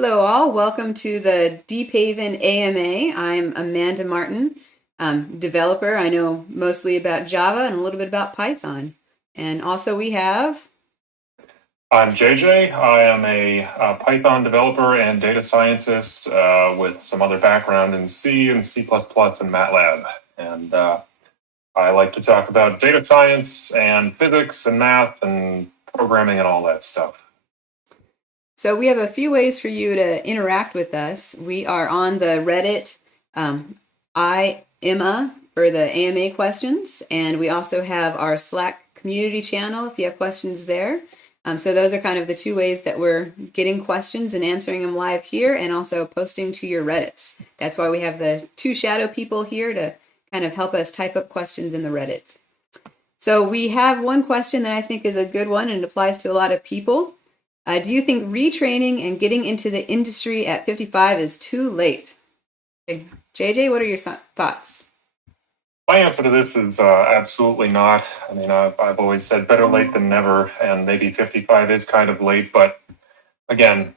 Hello all, welcome to the Deephaven AMA. I'm Amanda Martin, developer. I know mostly about Java and a little bit about Python. And also we have... I'm JJ. I am a Python developer and data scientist with some other background in C and C++ and MATLAB. And I like to talk about data science and physics and math and programming and all that stuff. So we have a few ways for you to interact with us. We are on the Reddit IMA for the AMA questions, and we also have our Slack community channel if you have questions there. So those are kind of the two ways that we're getting questions and answering them live here and also posting to your Reddits. That's why we have the two shadow people here to kind of help us type up questions in the Reddit. So we have one question that I think is a good one and it applies to a lot of people. Do you think retraining and getting into the industry at 55 is too late? Okay. JJ, what are your thoughts? My answer to this is absolutely not. I mean, I've always said better late than never, and maybe 55 is kind of late, but again,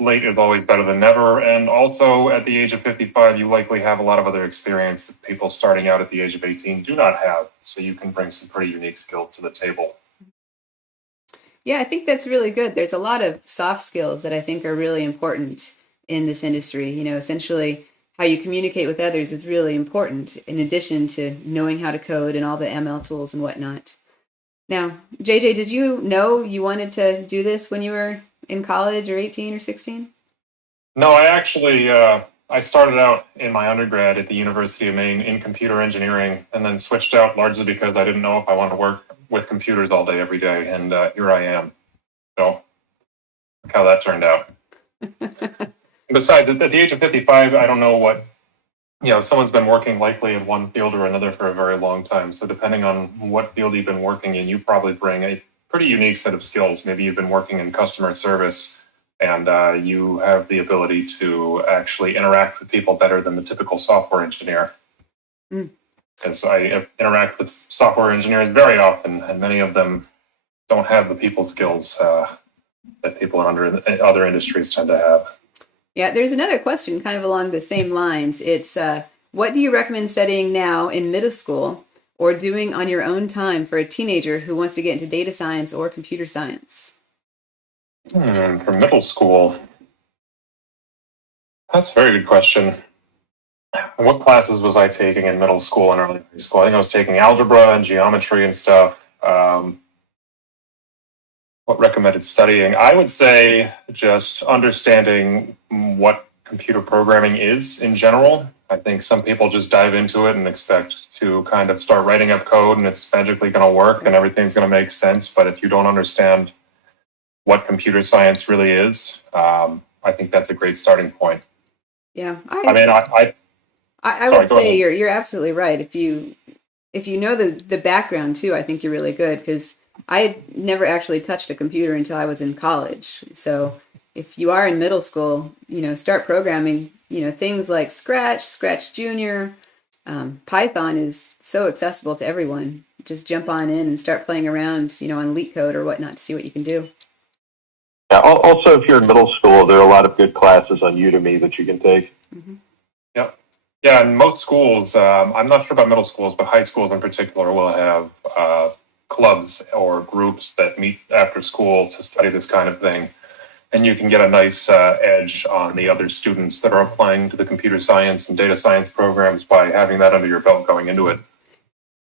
late is always better than never. And also at the age of 55, you likely have a lot of other experience that people starting out at the age of 18 do not have. So you can bring some pretty unique skills to the table. Yeah, I think that's really good. There's a lot of soft skills that I think are really important in this industry. You know, essentially how you communicate with others is really important in addition to knowing how to code and all the ML tools and whatnot. Now, JJ, did you know you wanted to do this when you were in college or 18 or 16? No, I actually, I started out in my undergrad at the University of Maine in computer engineering and then switched out largely because I didn't know if I wanted to work with computers all day, every day. And here I am. So look how that turned out. Besides, at the age of 55, I don't know what, someone's been working likely in one field or another for a very long time. So depending on what field you've been working in, you probably bring a pretty unique set of skills. Maybe you've been working in customer service and you have the ability to actually interact with people better than the typical software engineer. Because I interact with software engineers very often, and many of them don't have the people skills that people in other industries tend to have. Yeah, there's another question kind of along the same lines. It's what do you recommend studying now in middle school or doing on your own time for a teenager who wants to get into data science or computer science? For middle school, that's a very good question. What classes was I taking in middle school and early high school? I think I was taking algebra and geometry and stuff. What recommended studying? I would say just understanding what computer programming is in general. I think some people just dive into it and expect to kind of start writing up code and it's magically going to work and everything's going to make sense. But if you don't understand what computer science really is, I think that's a great starting point. Yeah, I would say you're absolutely right. If you know the background too, I think you're really good because I never actually touched a computer until I was in college. So if you are in middle school, start programming, things like Scratch Junior, Python is so accessible to everyone. Just jump on in and start playing around, on LeetCode or whatnot to see what you can do. Yeah, also, if you're in middle school, there are a lot of good classes on Udemy that you can take. Mm-hmm. Yep. Yeah, and most schools, I'm not sure about middle schools, but high schools in particular will have clubs or groups that meet after school to study this kind of thing. And you can get a nice edge on the other students that are applying to the computer science and data science programs by having that under your belt going into it.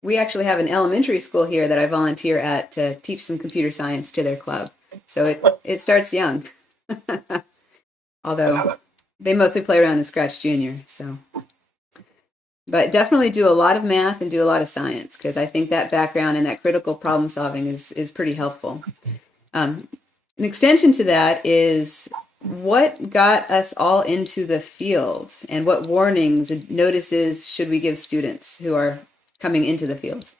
We actually have an elementary school here that I volunteer at to teach some computer science to their club. So it starts young. Although they mostly play around in Scratch Junior. So, but definitely do a lot of math and do a lot of science because I think that background and that critical problem solving is pretty helpful. An extension to that is what got us all into the field and what warnings and notices should we give students who are coming into the field?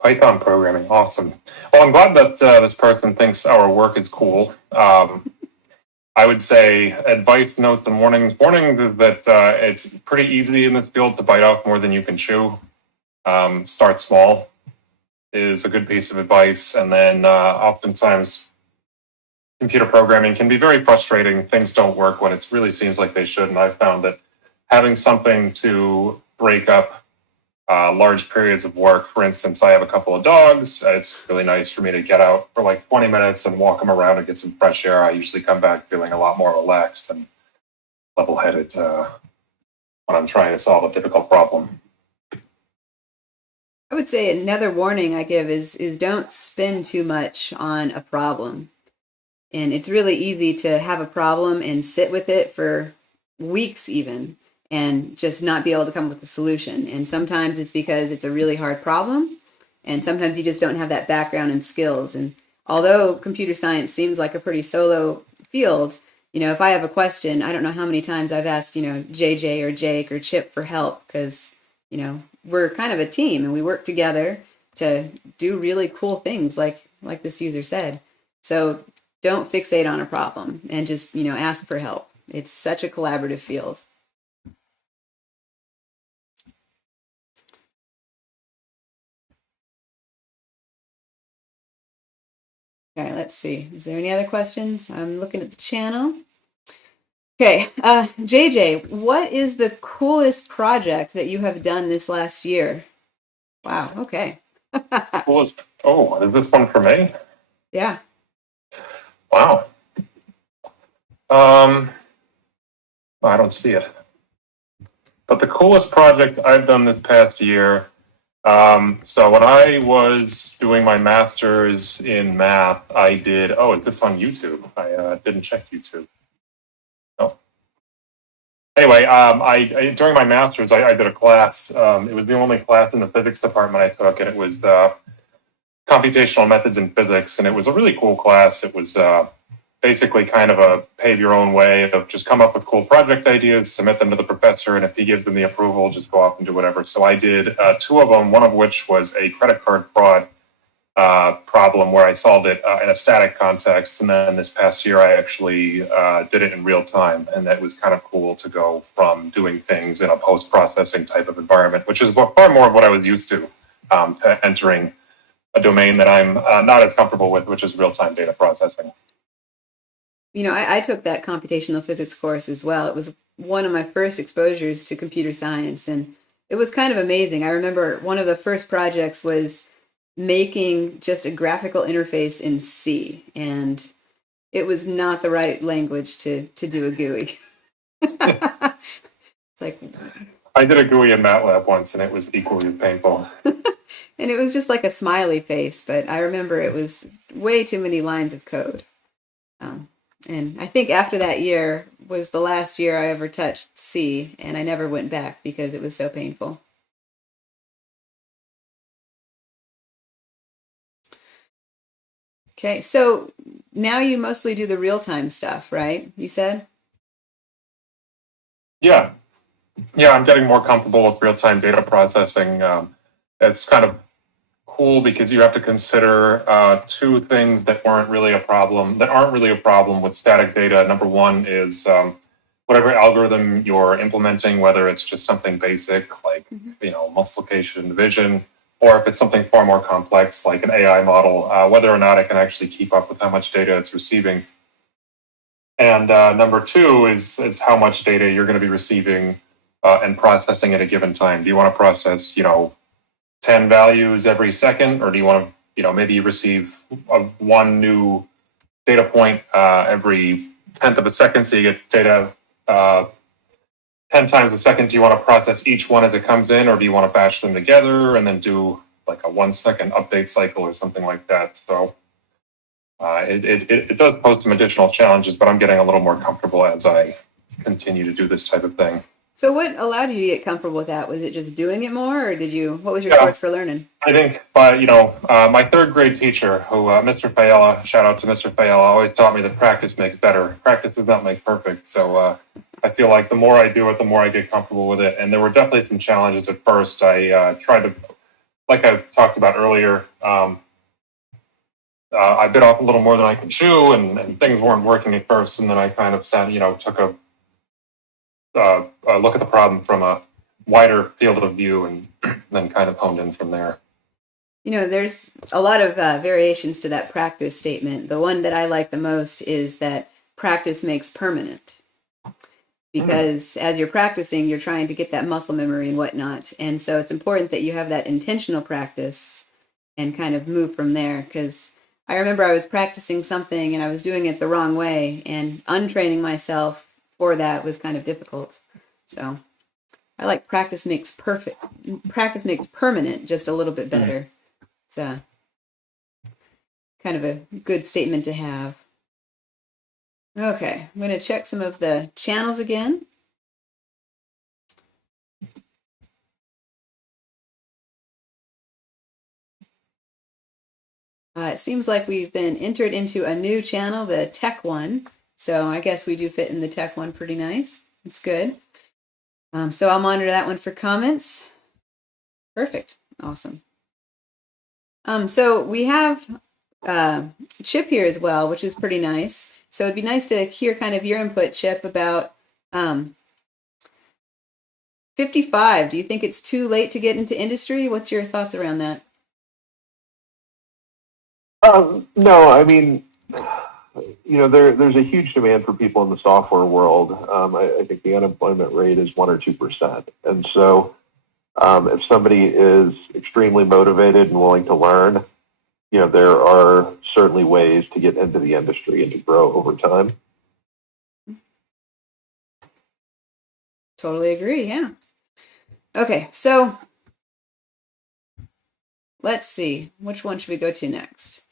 Python programming, awesome. Well, I'm glad that this person thinks our work is cool. I would say advice, notes, and warnings. Warnings is that it's pretty easy in this field to bite off more than you can chew. Start small. is a good piece of advice. And then oftentimes computer programming can be very frustrating. Things don't work when it really seems like they should. And I've found that having something to break up large periods of work. For instance, I have a couple of dogs. It's really nice for me to get out for like 20 minutes and walk them around and get some fresh air. I usually come back feeling a lot more relaxed and level-headed when I'm trying to solve a difficult problem. I would say another warning I give is don't spin too much on a problem. And it's really easy to have a problem and sit with it for weeks even and just not be able to come up with a solution. And sometimes it's because it's a really hard problem, and sometimes you just don't have that background and skills. And although computer science seems like a pretty solo field, if I have a question, I don't know how many times I've asked, JJ or Jake or Chip for help, because, we're kind of a team and we work together to do really cool things like this user said. So don't fixate on a problem and just, ask for help. It's such a collaborative field. Okay, let's see. Is there any other questions? I'm looking at the channel. Okay, JJ, what is the coolest project that you have done this last year? Wow, okay. Coolest. Oh, is this one for me? Yeah. Wow. I don't see it. But the coolest project I've done this past year, so when I was doing my master's in math, I did, is this on YouTube? I didn't check YouTube. No. Anyway, I during my master's, I did a class. It was the only class in the physics department I took, and it was computational methods in physics, and it was a really cool class. It was basically kind of a pave your own way of just come up with cool project ideas, submit them to the professor, and if he gives them the approval, just go off and do whatever. So I did two of them, one of which was a credit card fraud problem where I solved it in a static context. And then this past year, I actually did it in real time. And that was kind of cool to go from doing things in a post-processing type of environment, which is far more of what I was used to entering a domain that I'm not as comfortable with, which is real-time data processing. I took that computational physics course as well. It was one of my first exposures to computer science, and it was kind of amazing. I remember one of the first projects was making just a graphical interface in C, and it was not the right language to do a GUI. It's like, I did a GUI in MATLAB once, and it was equally as painful. And it was just like a smiley face, but I remember it was way too many lines of code. And I think after that year was the last year I ever touched C, and I never went back because it was so painful. Okay, so now you mostly do the real-time stuff, right? You said? Yeah, I'm getting more comfortable with real-time data processing. It's kind of cool because you have to consider two things that aren't really a problem with static data. Number one is whatever algorithm you're implementing, whether it's just something basic like multiplication and division, or if it's something far more complex like an AI model, whether or not it can actually keep up with how much data it's receiving. And number two is how much data you're going to be receiving and processing at a given time. Do you want to process 10 values every second, or do you want to, maybe you receive one new data point every tenth of a second, so you get data 10 times a second? Do you want to process each one as it comes in, or do you want to batch them together and then do like a 1 second update cycle or something like that? So it does pose some additional challenges, but I'm getting a little more comfortable as I continue to do this type of thing. So what allowed you to get comfortable with that? Was it just doing it more, or what was your course for learning? I think, my third grade teacher, who, Mr. Fayella, shout out to Mr. Fayella, always taught me that practice makes better. Practice does not make perfect. So I feel like the more I do it, the more I get comfortable with it. And there were definitely some challenges at first. I tried to, like I talked about earlier, I bit off a little more than I could chew, and things weren't working at first. And then I kind of took a look at the problem from a wider field of view, and then kind of honed in from there. There's a lot of variations to that practice statement. The one that I like the most is that practice makes permanent. Because as you're practicing, you're trying to get that muscle memory and whatnot. And so it's important that you have that intentional practice and kind of move from there. Because I remember I was practicing something and I was doing it the wrong way, and untraining myself for that was kind of difficult. So I like practice makes permanent just a little bit better. It's kind of a good statement to have. Okay, I'm going to check some of the channels again. It seems like we've been entered into a new channel, the tech one. So I guess we do fit in the tech one pretty nice. It's good. So I'll monitor that one for comments. Perfect. Awesome. So we have Chip here as well, which is pretty nice. So it'd be nice to hear kind of your input, Chip, about 55. Do you think it's too late to get into industry? What's your thoughts around that? No, I mean, there's a huge demand for people in the software world. I think the unemployment rate is 1 or 2%. And so if somebody is extremely motivated and willing to learn, there are certainly ways to get into the industry and to grow over time. Totally agree, yeah. Okay, so let's see. Which one should we go to next?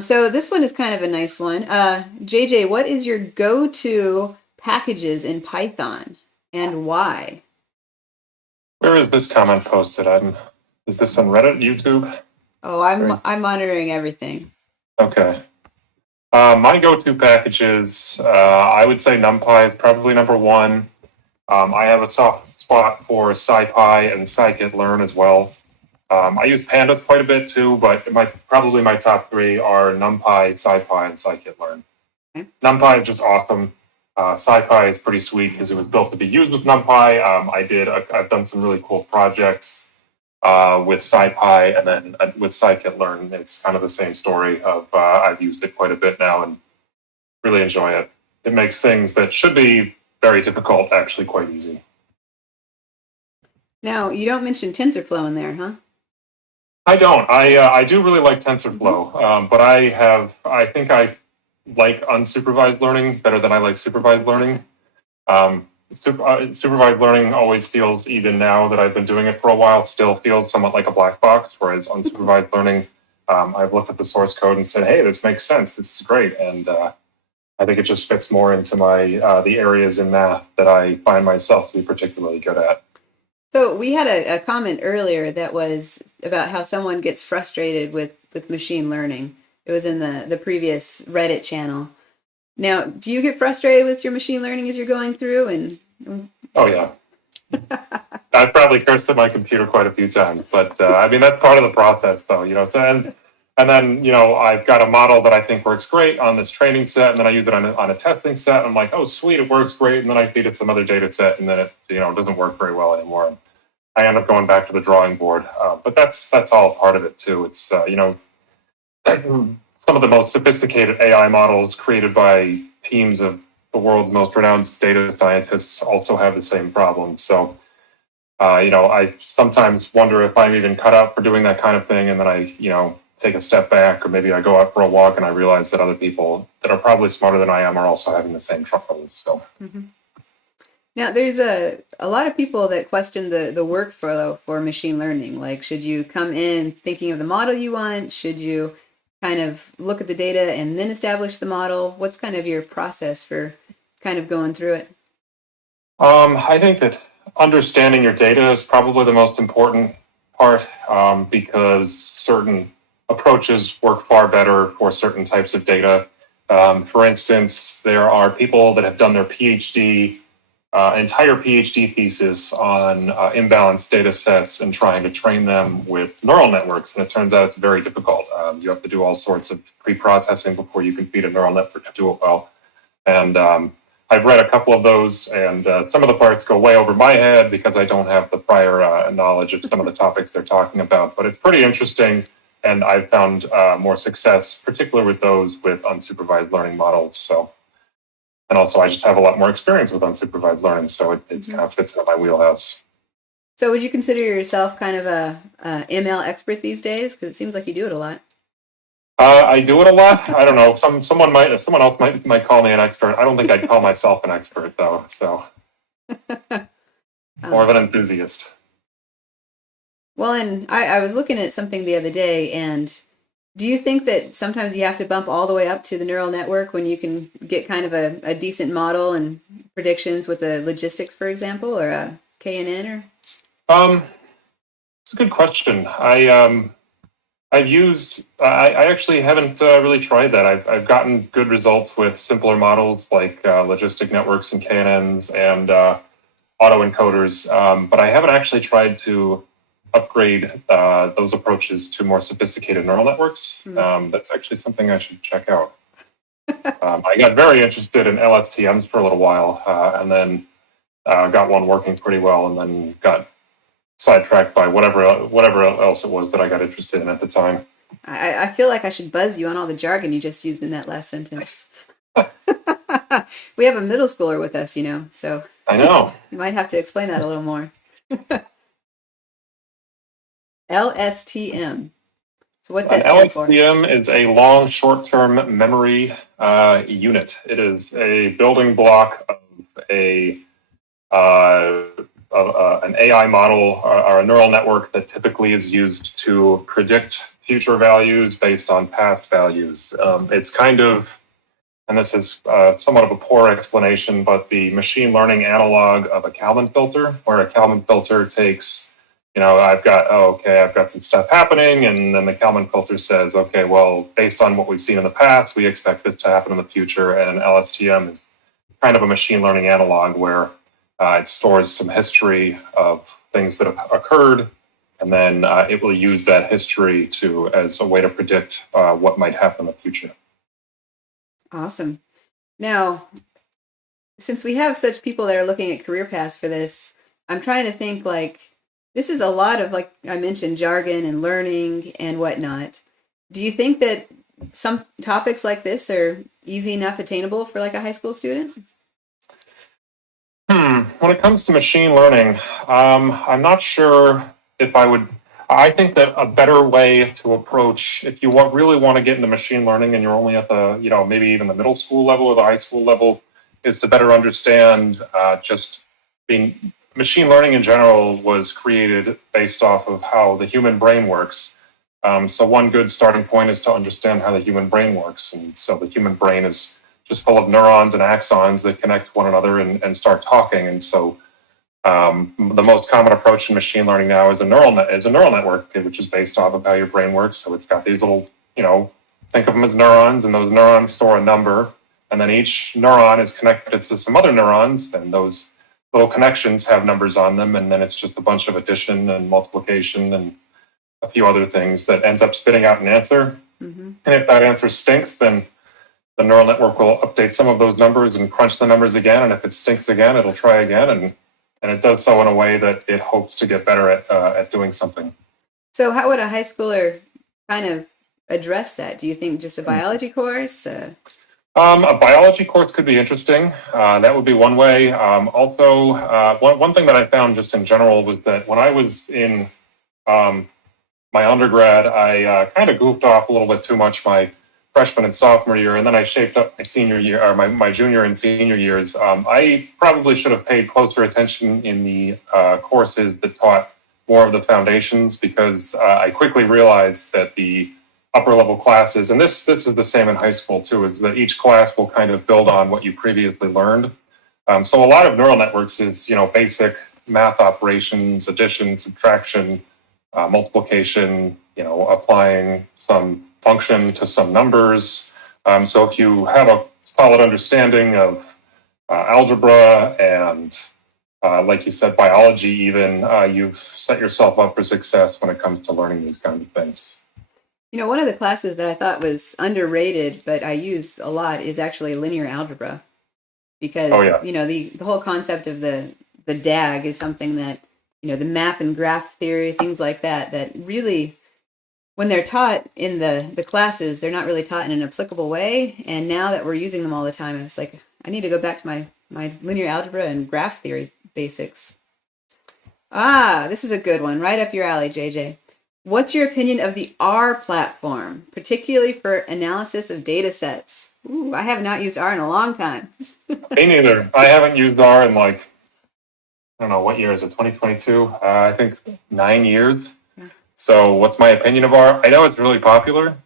So this one is kind of a nice one. JJ, what is your go-to packages in Python and why? Where is this comment posted? Is this on Reddit, YouTube? Oh, I'm monitoring everything. Okay. My go-to packages, I would say NumPy is probably number one. I have a soft spot for SciPy and scikit-learn as well. I use Pandas quite a bit too, but probably my top three are NumPy, SciPy, and scikit-learn. Okay. NumPy is just awesome. SciPy is pretty sweet because it was built to be used with NumPy. I've done some really cool projects with SciPy, and then with scikit-learn, it's kind of the same story. I've used it quite a bit now and really enjoy it. It makes things that should be very difficult actually quite easy. Now, you don't mention TensorFlow in there, huh? I don't. I do really like TensorFlow, but I think I like unsupervised learning better than I like supervised learning. Supervised learning always feels, even now that I've been doing it for a while, still feels somewhat like a black box, whereas unsupervised learning, I've looked at the source code and said, hey, this makes sense, this is great, and I think it just fits more into the areas in math that I find myself to be particularly good at. So we had a comment earlier that was about how someone gets frustrated with machine learning. It was in the previous Reddit channel. Now, do you get frustrated with your machine learning as you're going through? Oh, yeah. I've probably cursed at my computer quite a few times, but that's part of the process, though. So and then I've got a model that I think works great on this training set, and then I use it on a testing set. And I'm like, oh, sweet, it works great. And then I feed it some other data set, and then it doesn't work very well anymore. And I end up going back to the drawing board. But that's all part of it too. It's some of the most sophisticated AI models created by teams of the world's most renowned data scientists also have the same problems. So, I sometimes wonder if I'm even cut out for doing that kind of thing. And then I, take a step back, or maybe I go out for a walk and I realize that other people that are probably smarter than I am are also having the same troubles. So. Mm-hmm. Now, there's a lot of people that question the workflow for machine learning. Like, should you come in thinking of the model you want? Should you kind of look at the data and then establish the model? What's kind of your process for kind of going through it? I think that understanding your data is probably the most important part, because certain approaches work far better for certain types of data. For instance, there are people that have done their entire PhD thesis on imbalanced data sets and trying to train them with neural networks. And it turns out it's very difficult. You have to do all sorts of pre-processing before you can feed a neural network to do it well. And I've read a couple of those, and some of the parts go way over my head because I don't have the prior knowledge of some of the topics they're talking about. But it's pretty interesting and I've found more success, particularly with those with unsupervised learning models. So, and also I just have a lot more experience with unsupervised learning, so it kind of fits into my wheelhouse. So would you consider yourself kind of a ML expert these days? Because it seems like you do it a lot. I do it a lot. I don't know. Someone else might call me an expert. I don't think I'd call myself an expert though. So more of an enthusiast. Well, and I was looking at something the other day, and do you think that sometimes you have to bump all the way up to the neural network when you can get kind of a decent model and predictions with the logistics, for example, or a KNN or? It's a good question. I actually haven't really tried that. I've gotten good results with simpler models like logistic networks and KNNs and autoencoders, but I haven't actually tried to upgrade those approaches to more sophisticated neural networks. That's actually something I should check out. I got very interested in LSCMs for a little while, and then got one working pretty well, and then got sidetracked by whatever else it was that I got interested in at the time. I feel like I should buzz you on all the jargon you just used in that last sentence. We have a middle schooler with us, so I know. You might have to explain that a little more. LSTM. So what's that stand for? LSCM is a long short-term memory unit. It is a building block of an AI model or a neural network that typically is used to predict future values based on past values. It's kind of, and this is somewhat of a poor explanation, but the machine learning analog of a Kalman filter, where a Kalman filter takes, I've got some stuff happening, and then the Kalman filter says, okay, well, based on what we've seen in the past, we expect this to happen in the future, and LSTM is kind of a machine learning analog where it stores some history of things that have occurred, and then it will use that history as a way to predict what might happen in the future. Awesome. Now, since we have such people that are looking at career paths for this, I'm trying to think this is a lot of, like I mentioned, jargon and learning and whatnot. Do you think that some topics like this are easy enough attainable for like a high school student? When it comes to machine learning, I'm not sure if I would. I think that a better way to approach, if you really want to get into machine learning and you're only at the, maybe even the middle school level or the high school level, is to better understand machine learning in general was created based off of how the human brain works. So one good starting point is to understand how the human brain works. And so the human brain is just full of neurons and axons that connect to one another and start talking. And so the most common approach in machine learning now is a neural network, which is based off of how your brain works. So it's got these little, think of them as neurons, and those neurons store a number. And then each neuron is connected to some other neurons, and those little connections have numbers on them. And then it's just a bunch of addition and multiplication and a few other things that ends up spitting out an answer. Mm-hmm. And if that answer stinks, then the neural network will update some of those numbers and crunch the numbers again. And if it stinks again, it'll try again. And it does so in a way that it hopes to get better at doing something. So how would a high schooler kind of address that? Do you think just a biology course? A biology course could be interesting. That would be one way. Also, one thing that I found just in general was that when I was in my undergrad, I kind of goofed off a little bit too much my freshman and sophomore year, and then I shaped up my senior year, or my junior and senior years. I probably should have paid closer attention in the courses that taught more of the foundations, because I quickly realized that the upper level classes, and this is the same in high school too, is that each class will kind of build on what you previously learned. So a lot of neural networks is, basic math operations, addition, subtraction, multiplication, applying some function to some numbers. So if you have a solid understanding of algebra and, like you said, biology even, you've set yourself up for success when it comes to learning these kinds of things. One of the classes that I thought was underrated, but I use a lot, is actually linear algebra. Because, the whole concept of the DAG is something that, the map and graph theory, things like that really when they're taught in the classes, they're not really taught in an applicable way. And now that we're using them all the time, it's like, I need to go back to my linear algebra and graph theory basics. This is a good one, right up your alley, JJ. What's your opinion of the R platform, particularly for analysis of data sets? Ooh, I have not used R in a long time. Me neither. I haven't used R in like, I don't know, what year is it, 2022? I think 9 years. Yeah. So what's my opinion of R? I know it's really popular.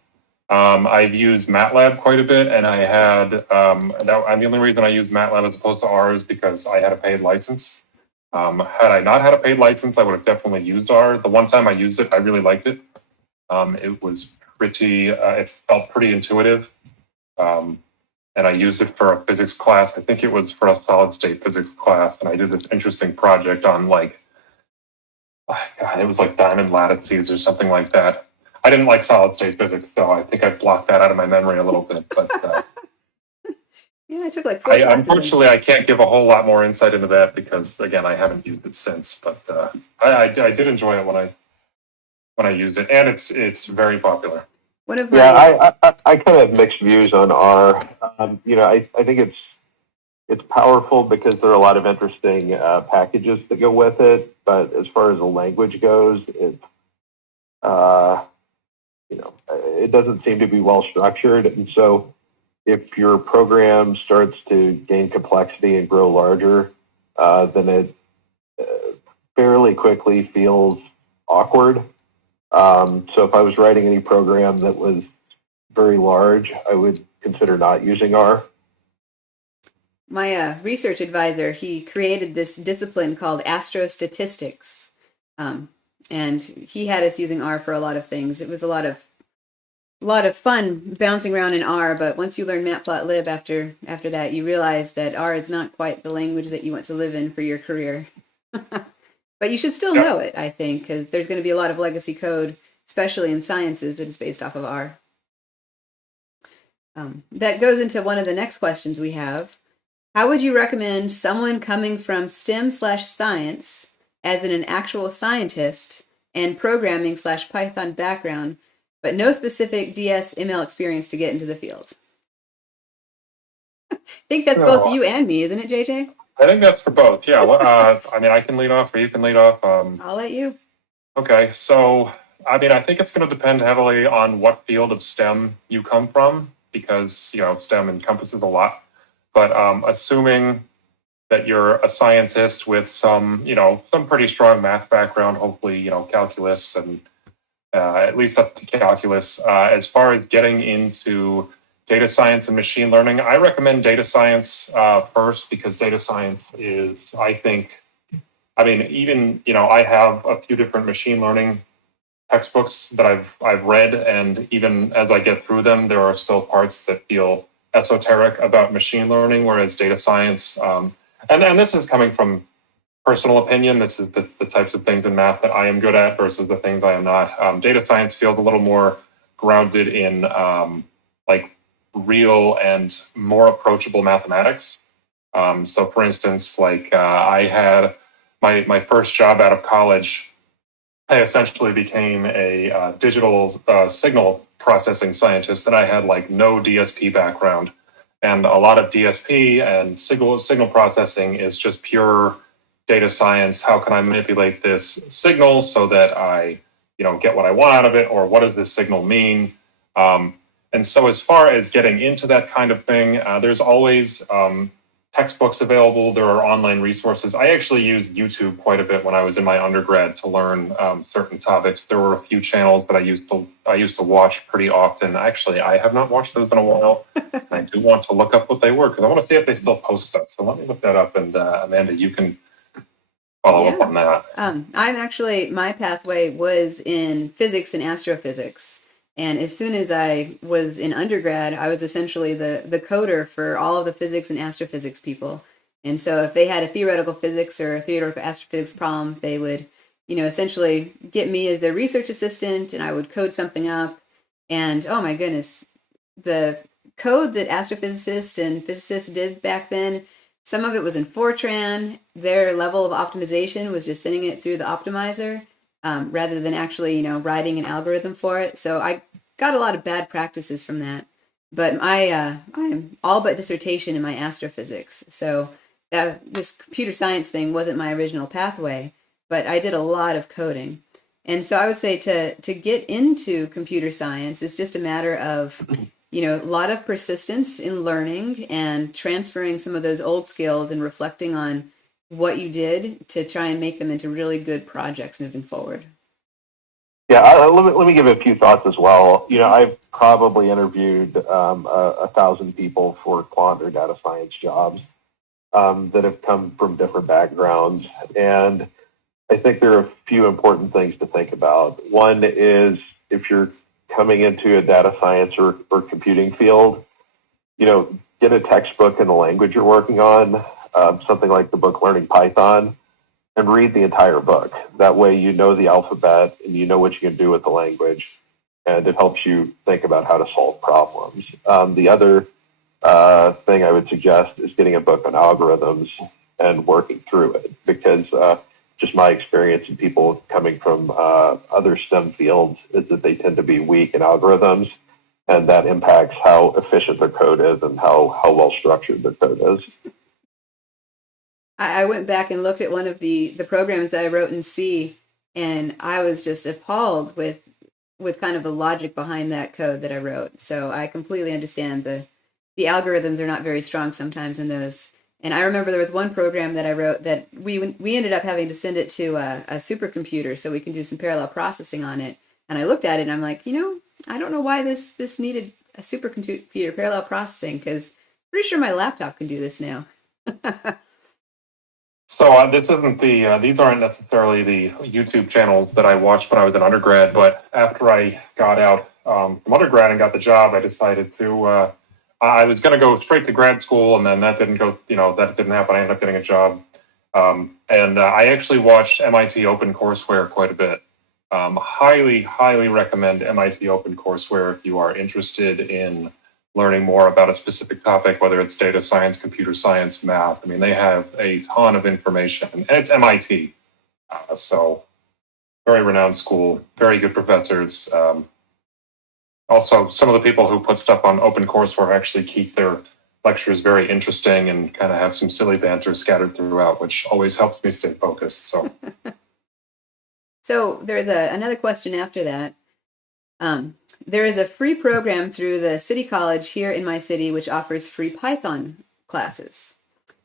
I've used MATLAB quite a bit, and I had, the only reason I used MATLAB as opposed to R is because I had a paid license. Had I not had a paid license, I would have definitely used R. The one time I used it, I really liked it. It was pretty, it felt pretty intuitive. And I used it for a physics class. I think it was for a solid state physics class. And I did this interesting project on like, God, it was like diamond lattices or something like that. I didn't like solid state physics, so I think I blocked that out of my memory a little bit. But yeah, I took like 4 classes. Unfortunately, I can't give a whole lot more insight into that because, again, I haven't used it since. But I did enjoy it when I used it, and it's very popular. One of my I kind of have mixed views on R. I think it's powerful because there are a lot of interesting packages that go with it. But as far as the language goes, it doesn't seem to be well structured, and so if your program starts to gain complexity and grow larger, then it fairly quickly feels awkward. So if I was writing any program that was very large, I would consider not using R. My research advisor, he created this discipline called astrostatistics. And he had us using R for a lot of things. It was a lot of fun bouncing around in R, but once you learn matplotlib after that, you realize that R is not quite the language that you want to live in for your career. But you should still know it, I think, because there's going to be a lot of legacy code, especially in sciences, that is based off of R. That goes into one of the next questions we have. How would you recommend someone coming from STEM/science, as in an actual scientist, and programming/Python background, but no specific DS/ML experience to get into the field? I think that's both you and me, isn't it, JJ? I think that's for both. Yeah. I can lead off, or you can lead off. I'll let you. Okay. So, I think it's going to depend heavily on what field of STEM you come from, because STEM encompasses a lot. But assuming that you're a scientist with some pretty strong math background, hopefully calculus and at least up to calculus. As far as getting into data science and machine learning, I recommend data science first, because data science is, I have a few different machine learning textbooks that I've read, and even as I get through them, there are still parts that feel esoteric about machine learning, whereas data science, and this is coming from personal opinion, this is the types of things in math that I am good at versus the things I am not. Data science feels a little more grounded in real and more approachable mathematics. So for instance, I had my first job out of college, I essentially became a digital signal processing scientist, and I had no DSP background. And a lot of DSP and signal processing is just pure data science. How can I manipulate this signal so that I get what I want out of it, or what does this signal mean? And so as far as getting into that kind of thing, there's always textbooks available. There are online resources. I actually used YouTube quite a bit when I was in my undergrad to learn certain topics. There were a few channels that I used to watch pretty often. Actually, I have not watched those in a while. I do want to look up what they were, because I want to see if they still post stuff. So let me look that up, and Amanda, you can follow up on that. My pathway was in physics and astrophysics. And as soon as I was in undergrad, I was essentially the coder for all of the physics and astrophysics people. And so if they had a theoretical physics or a theoretical astrophysics problem, they would, essentially get me as their research assistant, and I would code something up. And oh my goodness, the code that astrophysicists and physicists did back then, some of it was in Fortran. Their level of optimization was just sending it through the optimizer. rather than actually, writing an algorithm for it. So I got a lot of bad practices from that. But I'm all but dissertation in my astrophysics. So this computer science thing wasn't my original pathway, but I did a lot of coding. And so I would say to get into computer science is just a matter of, a lot of persistence in learning and transferring some of those old skills and reflecting on what you did to try and make them into really good projects moving forward. Yeah, let me give a few thoughts as well. I've probably interviewed 1,000 people for quant or data science jobs that have come from different backgrounds. And I think there are a few important things to think about. One is if you're coming into a data science or computing field, get a textbook in the language you're working on, something like the book Learning Python, and read the entire book. That way you know the alphabet and you know what you can do with the language, and it helps you think about how to solve problems. The other thing I would suggest is getting a book on algorithms and working through it, because just my experience in people coming from other STEM fields is that they tend to be weak in algorithms, and that impacts how efficient their code is and how well structured their code is. I went back and looked at one of the programs that I wrote in C, and I was just appalled with kind of the logic behind that code that I wrote. So I completely understand the algorithms are not very strong sometimes in those. And I remember there was one program that I wrote that we ended up having to send it to a supercomputer so we can do some parallel processing on it. And I looked at it and I'm like, I don't know why this needed a supercomputer parallel processing, because I'm pretty sure my laptop can do this now. So this isn't these aren't necessarily the YouTube channels that I watched when I was an undergrad, but after I got out from undergrad and got the job, I decided to, I was going to go straight to grad school, and then that didn't go, that didn't happen. I ended up getting a job. And I actually watched MIT OpenCourseware quite a bit. Highly, highly recommend MIT OpenCourseware if you are interested in learning more about a specific topic, whether it's data science, computer science, math. I mean, they have a ton of information, and it's MIT. So very renowned school, very good professors. Also, some of the people who put stuff on OpenCourseware actually keep their lectures very interesting and kind of have some silly banter scattered throughout, which always helps me stay focused. So, so there's another question after that. There is a free program through the city college here in my city which offers free Python classes.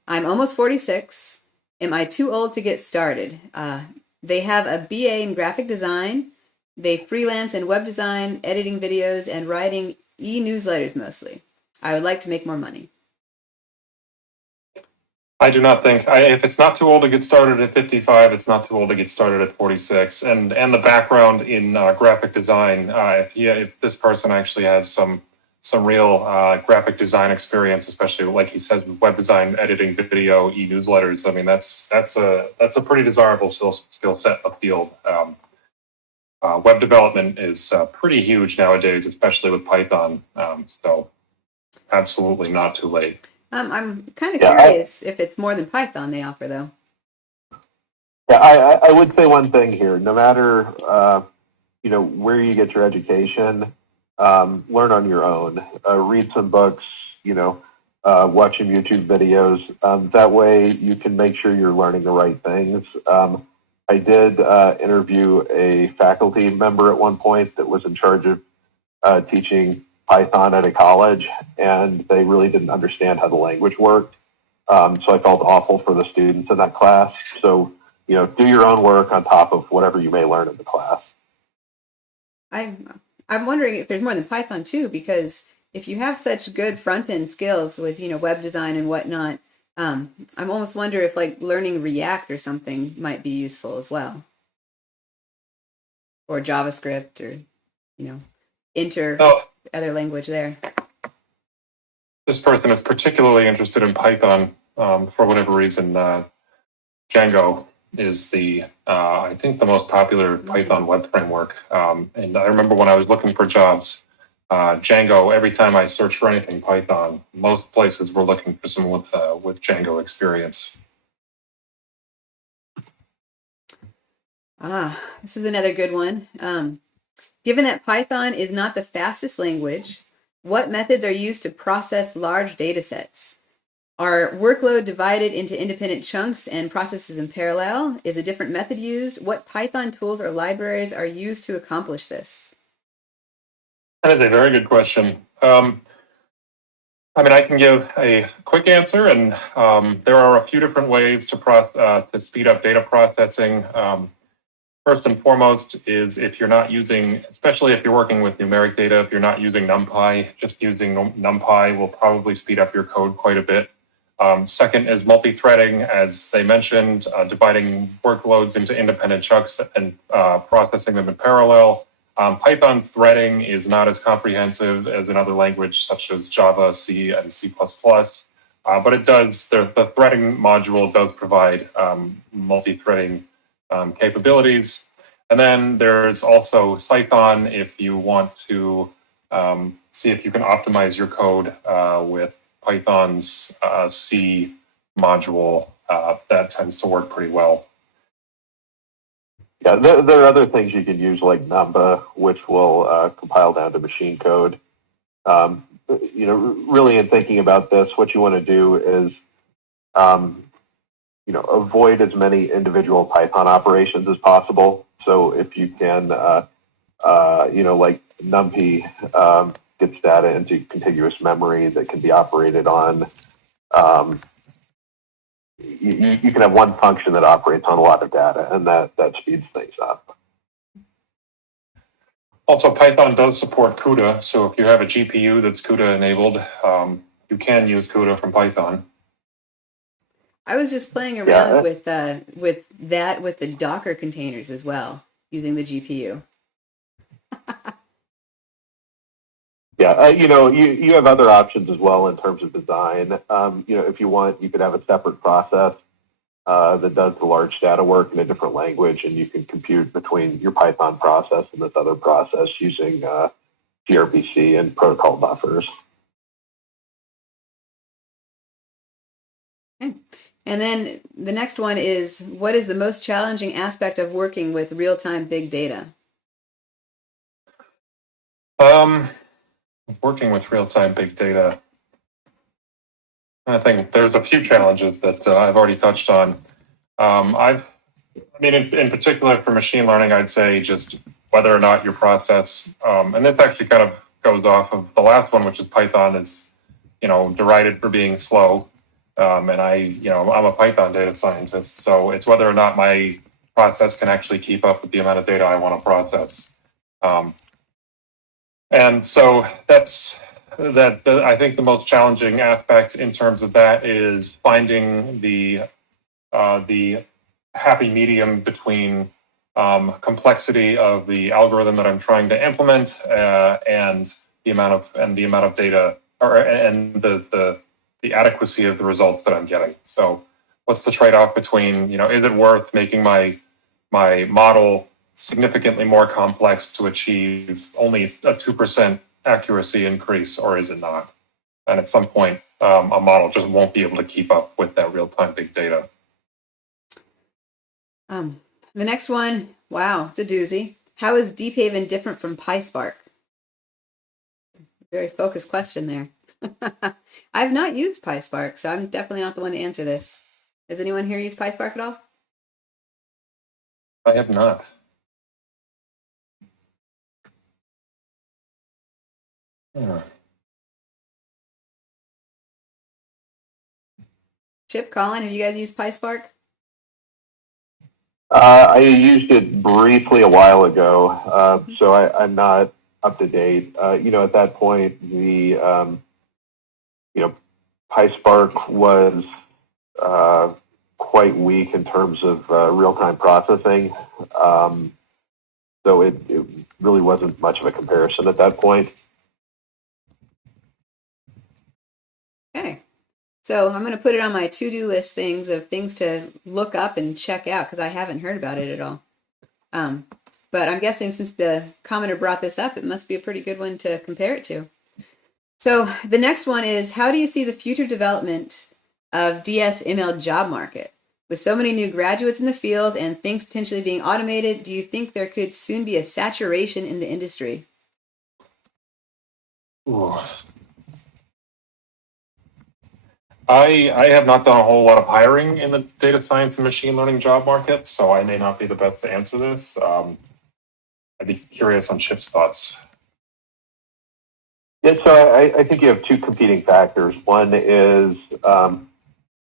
I'm almost 46. Am I too old to get started? They have a BA in graphic design. They freelance in web design, editing videos, and writing e-newsletters mostly. I would like to make more money. I do not think, if it's not too old to get started at 55, it's not too old to get started at 46. And the background in graphic design, if this person actually has some real graphic design experience, especially like he says, with web design, editing video, e-newsletters, I mean, that's a pretty desirable skill set of field. Web development is pretty huge nowadays, especially with Python. So absolutely not too late. I'm kind of curious if it's more than Python they offer, though. Yeah, I would say one thing here. No matter where you get your education, learn on your own. Read some books. Watch some YouTube videos. That way, you can make sure you're learning the right things. I did interview a faculty member at one point that was in charge of teaching Python at a college, and they really didn't understand how the language worked. So I felt awful for the students in that class. So, do your own work on top of whatever you may learn in the class. I'm wondering if there's more than Python too, because if you have such good front-end skills with, web design and whatnot, I'm almost wonder if like learning React or something might be useful as well. Or JavaScript or, other language there. This person is particularly interested in Python for whatever reason. Django is I think the most popular Python web framework. And I remember when I was looking for jobs, Django, every time I searched for anything Python, most places were looking for someone with Django experience. This is another good one. Given that Python is not the fastest language, what methods are used to process large data sets? Are workload divided into independent chunks and processes in parallel? Is a different method used? What Python tools or libraries are used to accomplish this? That is a very good question. I can give a quick answer, and there are a few different ways to speed up data processing. First and foremost is if you're not using, especially if you're working with numeric data, if you're not using NumPy, just using NumPy will probably speed up your code quite a bit. Second is multi-threading, as they mentioned, dividing workloads into independent chunks and processing them in parallel. Python's threading is not as comprehensive as another language such as Java, C, and C++, but it does, the threading module does provide multi-threading capabilities. And then there's also Python if you want to see if you can optimize your code with Python's C module. That tends to work pretty well. Yeah, there are other things you can use like Numba, which will compile down to machine code. Really in thinking about this, what you want to do is, avoid as many individual Python operations as possible. So if you can, like NumPy gets data into contiguous memory that can be operated on. You can have one function that operates on a lot of data, and that speeds things up. Also, Python does support CUDA, so if you have a GPU that's CUDA enabled, you can use CUDA from Python. I was just playing around with the Docker containers as well, using the GPU. Yeah, you have other options as well in terms of design. If you want, you could have a separate process that does the large data work in a different language, and you can compute between your Python process and this other process using gRPC and protocol buffers. Okay. And then the next one is, what is the most challenging aspect of working with real-time big data? Working with real-time big data, I think there's a few challenges that I've already touched on. In particular for machine learning, I'd say just whether or not your process, and this actually kind of goes off of the last one, which is Python is, derided for being slow. And I'm a Python data scientist, so it's whether or not my process can actually keep up with the amount of data I want to process. And so I think the most challenging aspect in terms of that is finding the happy medium between complexity of the algorithm that I'm trying to implement and the amount of data, and the adequacy of the results that I'm getting. So what's the trade-off between, is it worth making my model significantly more complex to achieve only a 2% accuracy increase, or is it not? And at some point, a model just won't be able to keep up with that real-time big data. The next one, wow, it's a doozy. How is Deephaven different from PiSpark? Very focused question there. I've not used PiSpark, so I'm definitely not the one to answer this. Does anyone here use PiSpark at all? I have not. Chip, Colin, have you guys used PiSpark? I used it briefly a while ago, so I'm not up to date. At that point, the PiSpark was quite weak in terms of real-time processing, so it really wasn't much of a comparison at that point. Okay. So I'm going to put it on my to-do list of things to look up and check out because I haven't heard about it at all. But I'm guessing since the commenter brought this up, it must be a pretty good one to compare it to. So the next one is, how do you see the future development of DS ML job market? With so many new graduates in the field and things potentially being automated, do you think there could soon be a saturation in the industry? Ooh. I have not done a whole lot of hiring in the data science and machine learning job market, so I may not be the best to answer this. I'd be curious on Chip's thoughts. Yeah, so I think you have two competing factors. One is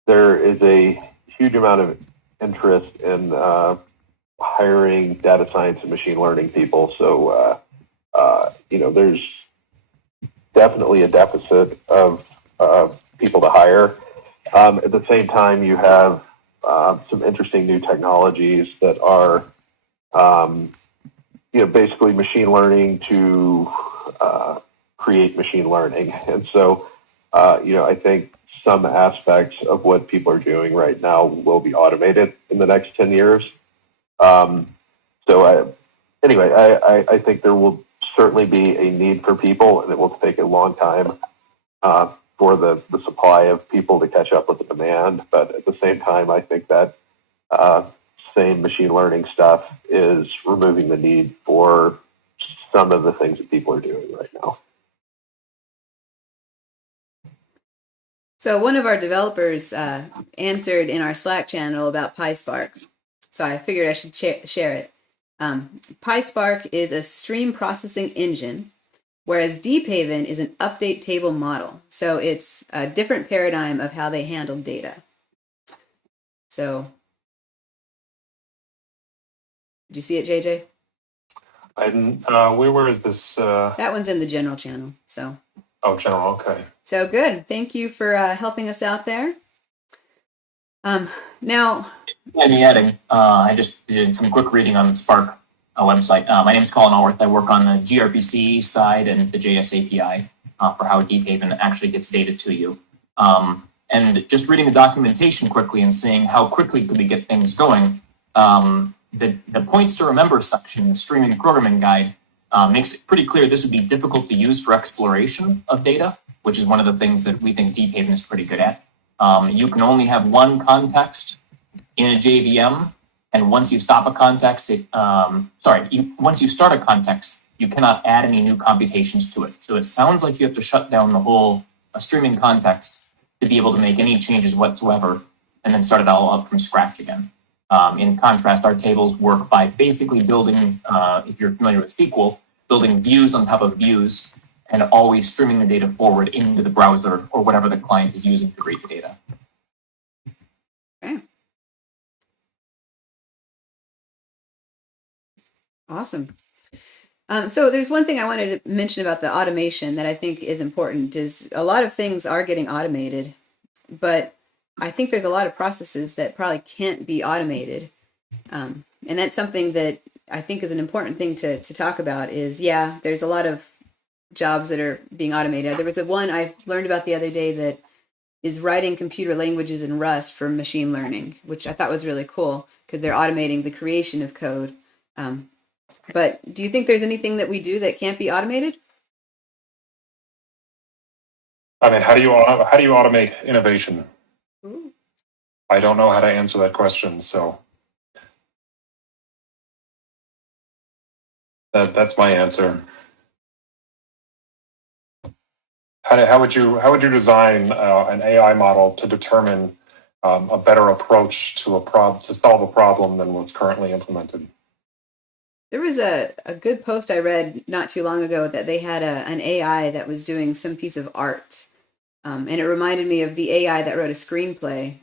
there is a huge amount of interest in hiring data science and machine learning people. So, there's definitely a deficit of people to hire. At the same time, you have some interesting new technologies that are, basically machine learning to create machine learning. And so, I think some aspects of what people are doing right now will be automated in the next 10 years. I think there will certainly be a need for people, and it will take a long time for the supply of people to catch up with the demand. But at the same time, I think that same machine learning stuff is removing the need for some of the things that people are doing right now. So one of our developers answered in our Slack channel about PiSpark. So I figured I should share it. PiSpark is a stream processing engine, whereas Deephaven is an update table model. So it's a different paradigm of how they handle data. So, did you see it, JJ? Where is this? That one's in the general channel. So. Oh, general. Okay. So good. Thank you for helping us out there. Now. Any adding? I just did some quick reading on the Spark website. My name is Colin Allworth. I work on the gRPC side and the JS API for how Deephaven actually gets data to you. And just reading the documentation quickly and seeing how quickly could we get things going. The points to remember section, the streaming programming guide, makes it pretty clear this would be difficult to use for exploration of data, which is one of the things that we think Deephaven is pretty good at. You can only have one context in a JVM, and once you stop a context, once you start a context, you cannot add any new computations to it. So it sounds like you have to shut down the whole streaming context to be able to make any changes whatsoever, and then start it all up from scratch again. In contrast, our tables work by basically building, if you're familiar with SQL, building views on top of views and always streaming the data forward into the browser or whatever the client is using to read the data. Okay. Awesome. So there's one thing I wanted to mention about the automation that I think is important is a lot of things are getting automated, but I think there's a lot of processes that probably can't be automated. And that's something that I think is an important thing to talk about is, yeah, there's a lot of jobs that are being automated. There was one I learned about the other day that is writing computer languages in Rust for machine learning, which I thought was really cool because they're automating the creation of code. But do you think there's anything that we do that can't be automated? I mean, how do you automate innovation? Ooh. I don't know how to answer that question, so that's my answer. How would you design an AI model to determine a better approach to solve a problem than what's currently implemented? There was a good post I read not too long ago that they had an AI that was doing some piece of art. And it reminded me of the AI that wrote a screenplay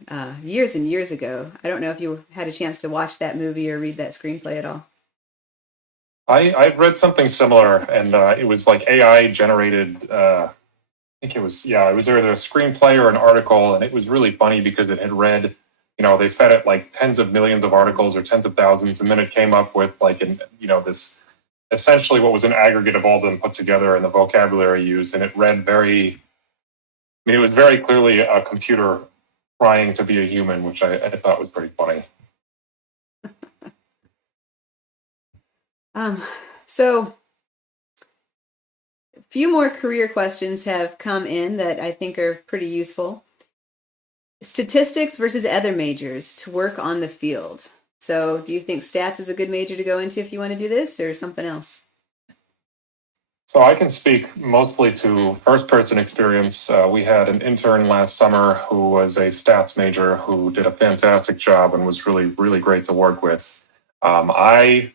years and years ago. I don't know if you had a chance to watch that movie or read that screenplay at all. I've read something similar, and it was like AI generated. I think it was either a screenplay or an article, and it was really funny because it had read, they fed it like tens of millions of articles or tens of thousands, and then it came up with like this essentially what was an aggregate of all of them put together and the vocabulary used, and it read it was very clearly a computer trying to be a human, which I thought was pretty funny. So a few more career questions have come in that I think are pretty useful. Statistics versus other majors to work on the field. So do you think stats is a good major to go into if you want to do this, or something else? So I can speak mostly to first-person experience. We had an intern last summer who was a stats major who did a fantastic job and was really, really great to work with. I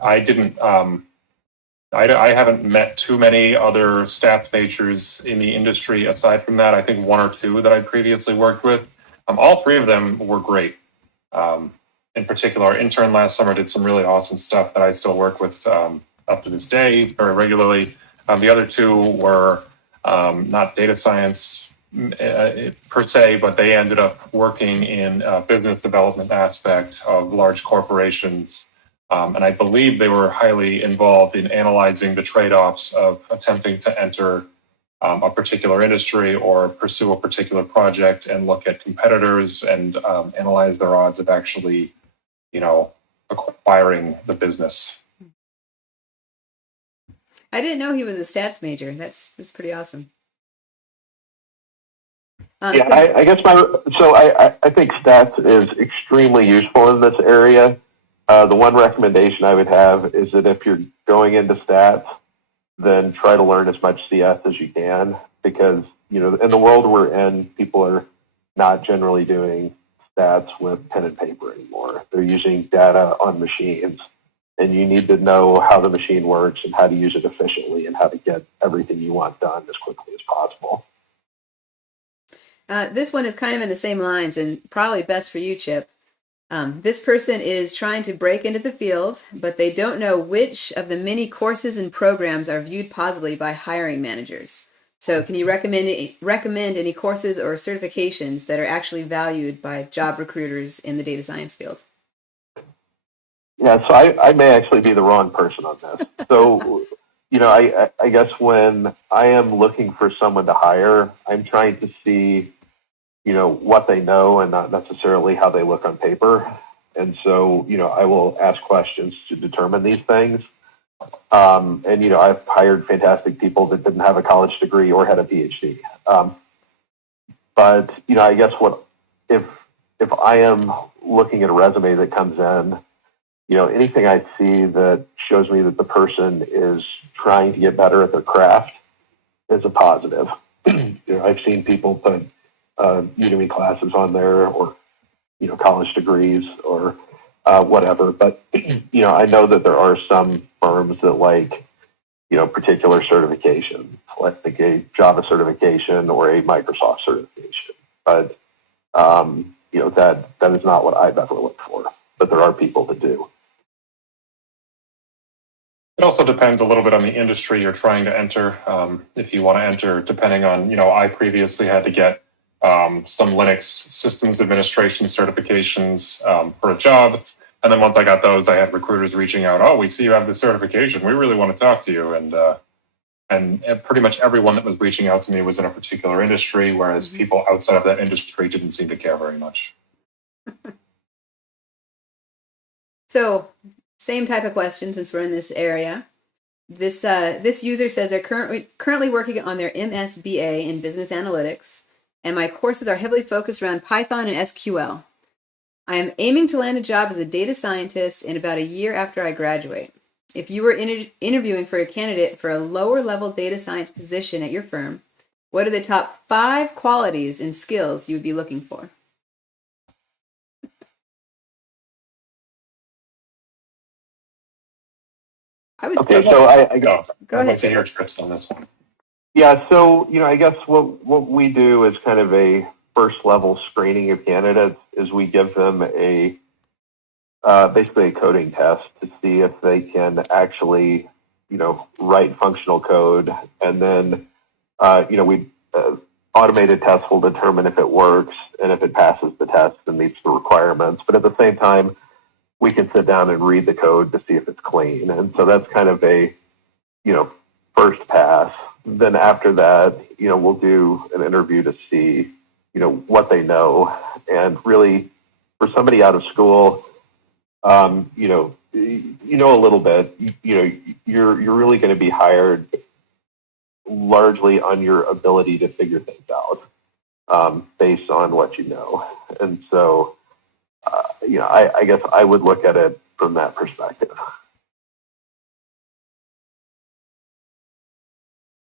didn't. I haven't met too many other stats majors in the industry aside from that. I think one or two that I previously worked with. All three of them were great. In particular, our intern last summer did some really awesome stuff that I still work with up to this day very regularly. The other two were not data science per se, but they ended up working in business development aspect of large corporations. And I believe they were highly involved in analyzing the trade-offs of attempting to enter a particular industry or pursue a particular project and look at competitors and analyze their odds of actually, acquiring the business. I didn't know he was a stats major. That's pretty awesome. Yeah, I guess I think stats is extremely useful in this area. The one recommendation I would have is that if you're going into stats, then try to learn as much CS as you can, because, in the world we're in, people are not generally doing stats with pen and paper anymore. They're using data on machines, and you need to know how the machine works and how to use it efficiently and how to get everything you want done as quickly as possible. This one is kind of in the same lines and probably best for you, Chip. This person is trying to break into the field, but they don't know which of the many courses and programs are viewed positively by hiring managers. So can you recommend any courses or certifications that are actually valued by job recruiters in the data science field? Yeah, so I may actually be the wrong person on this. So, I guess when I am looking for someone to hire, I'm trying to see what they know and not necessarily how they look on paper. And so, I will ask questions to determine these things. And, I've hired fantastic people that didn't have a college degree or had a PhD. But, I guess if I am looking at a resume that comes in, anything I see that shows me that the person is trying to get better at their craft is a positive. I've seen people put Udemy classes on there, or college degrees, or whatever. But I know that there are some firms that like particular certification, like a Java certification or a Microsoft certification. But that is not what I've ever looked for. But there are people that do. It also depends a little bit on the industry you're trying to enter. If you want to enter, depending on, I previously had to get some Linux systems administration certifications for a job. And then once I got those, I had recruiters reaching out, oh, we see you have this certification. We really want to talk to you. And pretty much everyone that was reaching out to me was in a particular industry, whereas people outside of that industry didn't seem to care very much. So, same type of question since we're in this area. This user says they're currently working on their MSBA in business analytics, and my courses are heavily focused around Python and SQL. I am aiming to land a job as a data scientist in about a year after I graduate. If you were interviewing for a candidate for a lower level data science position at your firm, what are the top 5 qualities and skills you would be looking for? I would say. So I go ahead, to your trips on this one. Yeah, so I guess what we do is kind of a first level screening of candidates is we give them basically a coding test to see if they can actually write functional code, and then automated tests will determine if it works, and if it passes the test and meets the requirements. But at the same time, we can sit down and read the code to see if it's clean. And so that's kind of a, first pass. Then after that, we'll do an interview to see, what they know. And really, for somebody out of school, a little bit, you're really going to be hired largely on your ability to figure things out. based on what you know. And so, I guess I would look at it from that perspective.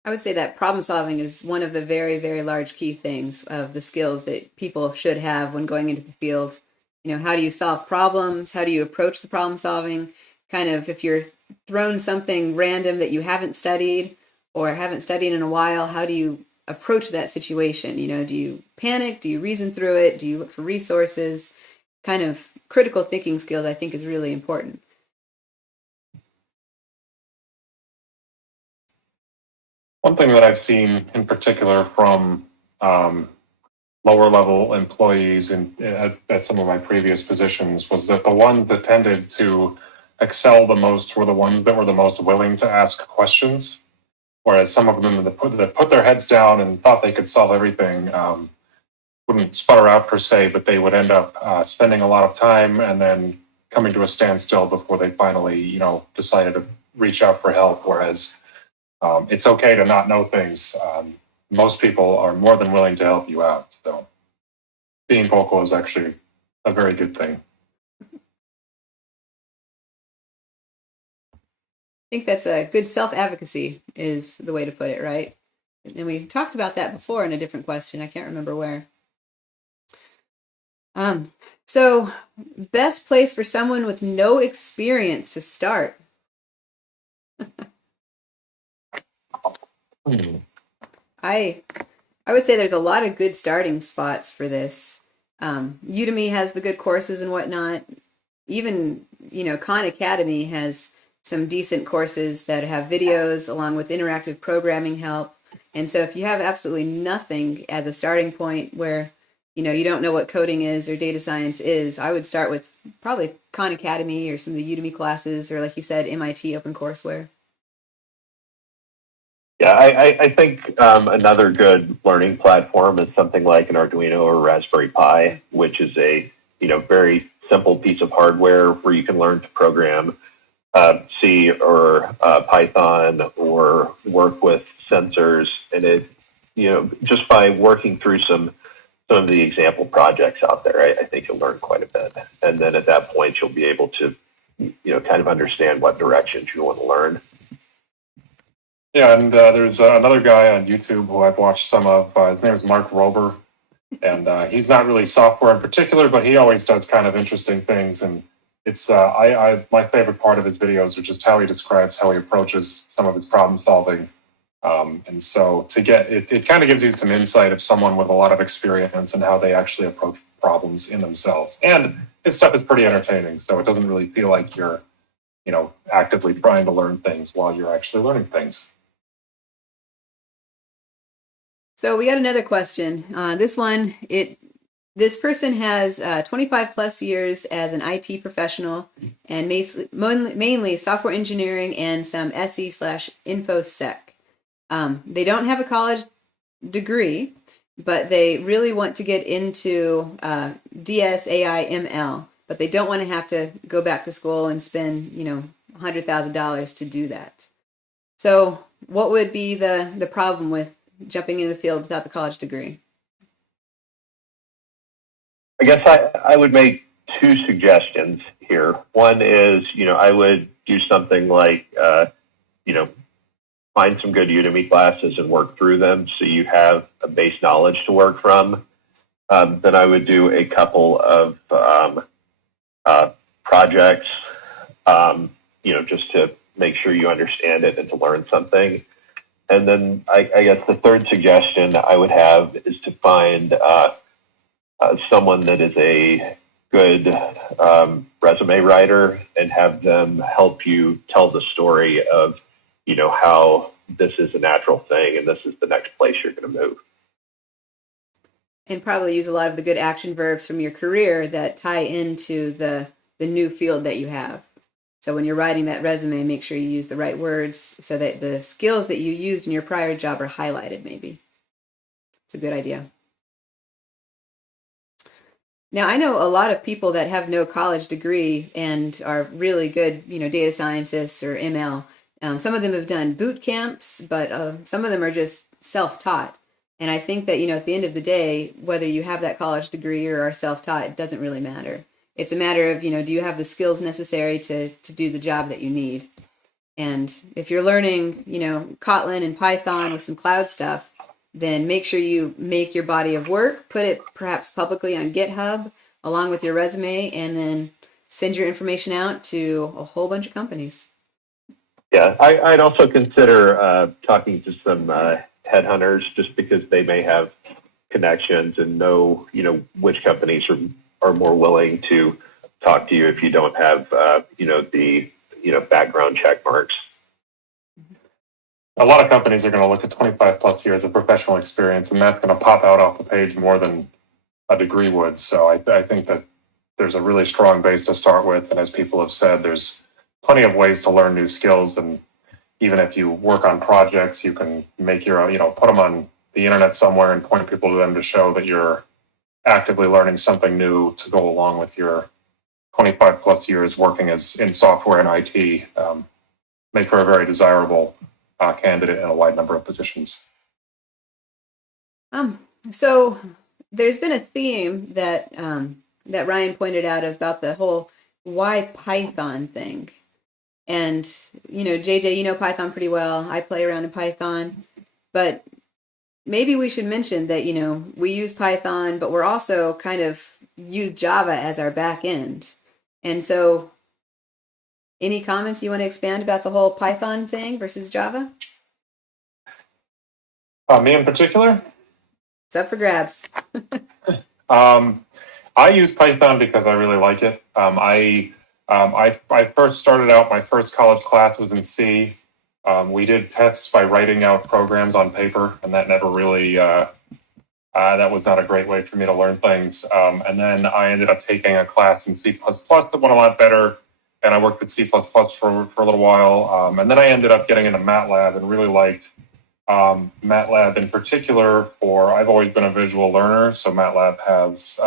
I would say that problem solving is one of the very, very large key things of the skills that people should have when going into the field. How do you solve problems? How do you approach the problem solving? Kind of if you're thrown something random that you haven't studied or haven't studied in a while, how do you approach that situation? Do you panic? Do you reason through it? Do you look for resources? Kind of critical thinking skills, I think, is really important. One thing that I've seen in particular from lower level employees at some of my previous positions was that the ones that tended to excel the most were the ones that were the most willing to ask questions. Whereas some of them that put their heads down and thought they could solve everything wouldn't sputter out per se, but they would end up spending a lot of time and then coming to a standstill before they finally, decided to reach out for help. Whereas it's okay to not know things. Most people are more than willing to help you out. So being vocal is actually a very good thing. I think that's a good self-advocacy is the way to put it, right? And we talked about that before in a different question. I can't remember where. So best place for someone with no experience to start. I would say there's a lot of good starting spots for this. Udemy has the good courses and whatnot. Even, Khan Academy has some decent courses that have videos along with interactive programming help. And so if you have absolutely nothing as a starting point where, you don't know what coding is or data science is, I would start with probably Khan Academy or some of the Udemy classes, or like you said, MIT OpenCourseware. Yeah, I think another good learning platform is something like an Arduino or Raspberry Pi, which is a very simple piece of hardware where you can learn to program C or Python or work with sensors, and it just by working through some of the example projects out there, I think you'll learn quite a bit, and then at that point you'll be able to kind of understand what directions you want to learn. Yeah, and there's another guy on YouTube who I've watched some of. His name is Mark Rober, and he's not really software in particular, but he always does kind of interesting things. And it's my favorite part of his videos are just how he describes how he approaches some of his problem solving. And so to get it kind of gives you some insight of someone with a lot of experience and how they actually approach problems in themselves. And his stuff is pretty entertaining, so it doesn't really feel like you're actively trying to learn things while you're actually learning things. So we got another question. This person has 25 plus years as an IT professional and mainly software engineering and some SE/InfoSec. They don't have a college degree, but they really want to get into DS, AI, ML, but they don't want to have to go back to school and spend, $100,000 to do that. So what would be the problem with jumping in the field without the college degree? I guess I would make two suggestions here. One is, I would do something like, find some good Udemy classes and work through them so you have a base knowledge to work from. Then I would do a couple of projects, just to make sure you understand it and to learn something. And then I guess the third suggestion I would have is to find someone that is a good resume writer and have them help you tell the story of, how this is a natural thing and this is the next place you're going to move. And probably use a lot of the good action verbs from your career that tie into the new field that you have. So when you're writing that resume, make sure you use the right words so that the skills that you used in your prior job are highlighted, maybe. It's a good idea. Now, I know a lot of people that have no college degree and are really good, data scientists or ML. Some of them have done boot camps, but some of them are just self-taught. And I think that, at the end of the day, whether you have that college degree or are self-taught, it doesn't really matter. It's a matter of, do you have the skills necessary to do the job that you need? And if you're learning, Kotlin and Python with some cloud stuff, then make sure you make your body of work, put it perhaps publicly on GitHub along with your resume, and then send your information out to a whole bunch of companies. Yeah, I'd also consider talking to some headhunters, just because they may have connections and know, which companies are more willing to talk to you if you don't have, the background check marks. A lot of companies are going to look at 25 plus years of professional experience, and that's going to pop out off the page more than a degree would. So I think that there's a really strong base to start with. And as people have said, there's plenty of ways to learn new skills. And even if you work on projects, you can make your own, put them on the internet somewhere and point people to them to show that you're actively learning something new to go along with your 25 plus years working in software and IT. Make her a very desirable candidate in a wide number of positions. So there's been a theme that that Ryan pointed out about the whole why Python thing. And, JJ, you know Python pretty well. I play around in Python. But maybe we should mention that, we use Python, but we're also kind of use Java as our back end. And so any comments you want to expand about the whole Python thing versus Java? Me in particular? It's up for grabs. I use Python because I really like it. I first started out, my first college class was in C. We did tests by writing out programs on paper, and that never really, that was not a great way for me to learn things. And then I ended up taking a class in C++ that went a lot better, and I worked with C++ for a little while. And then I ended up getting into MATLAB and really liked MATLAB in particular I've always been a visual learner, so MATLAB has,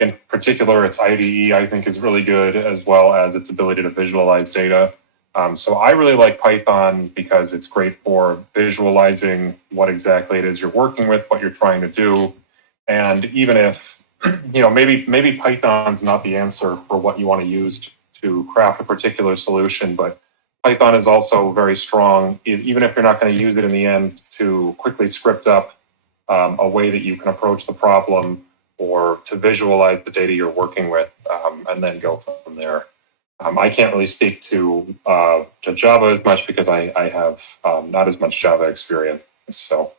in particular, its IDE, I think, is really good, as well as its ability to visualize data. So I really like Python because it's great for visualizing what exactly it is you're working with, what you're trying to do. And even if, maybe Python's not the answer for what you want to use to craft a particular solution, but Python is also very strong, even if you're not going to use it in the end, to quickly script up a way that you can approach the problem or to visualize the data you're working with, and then go from there. I can't really speak to Java as much because I have not as much Java experience. So,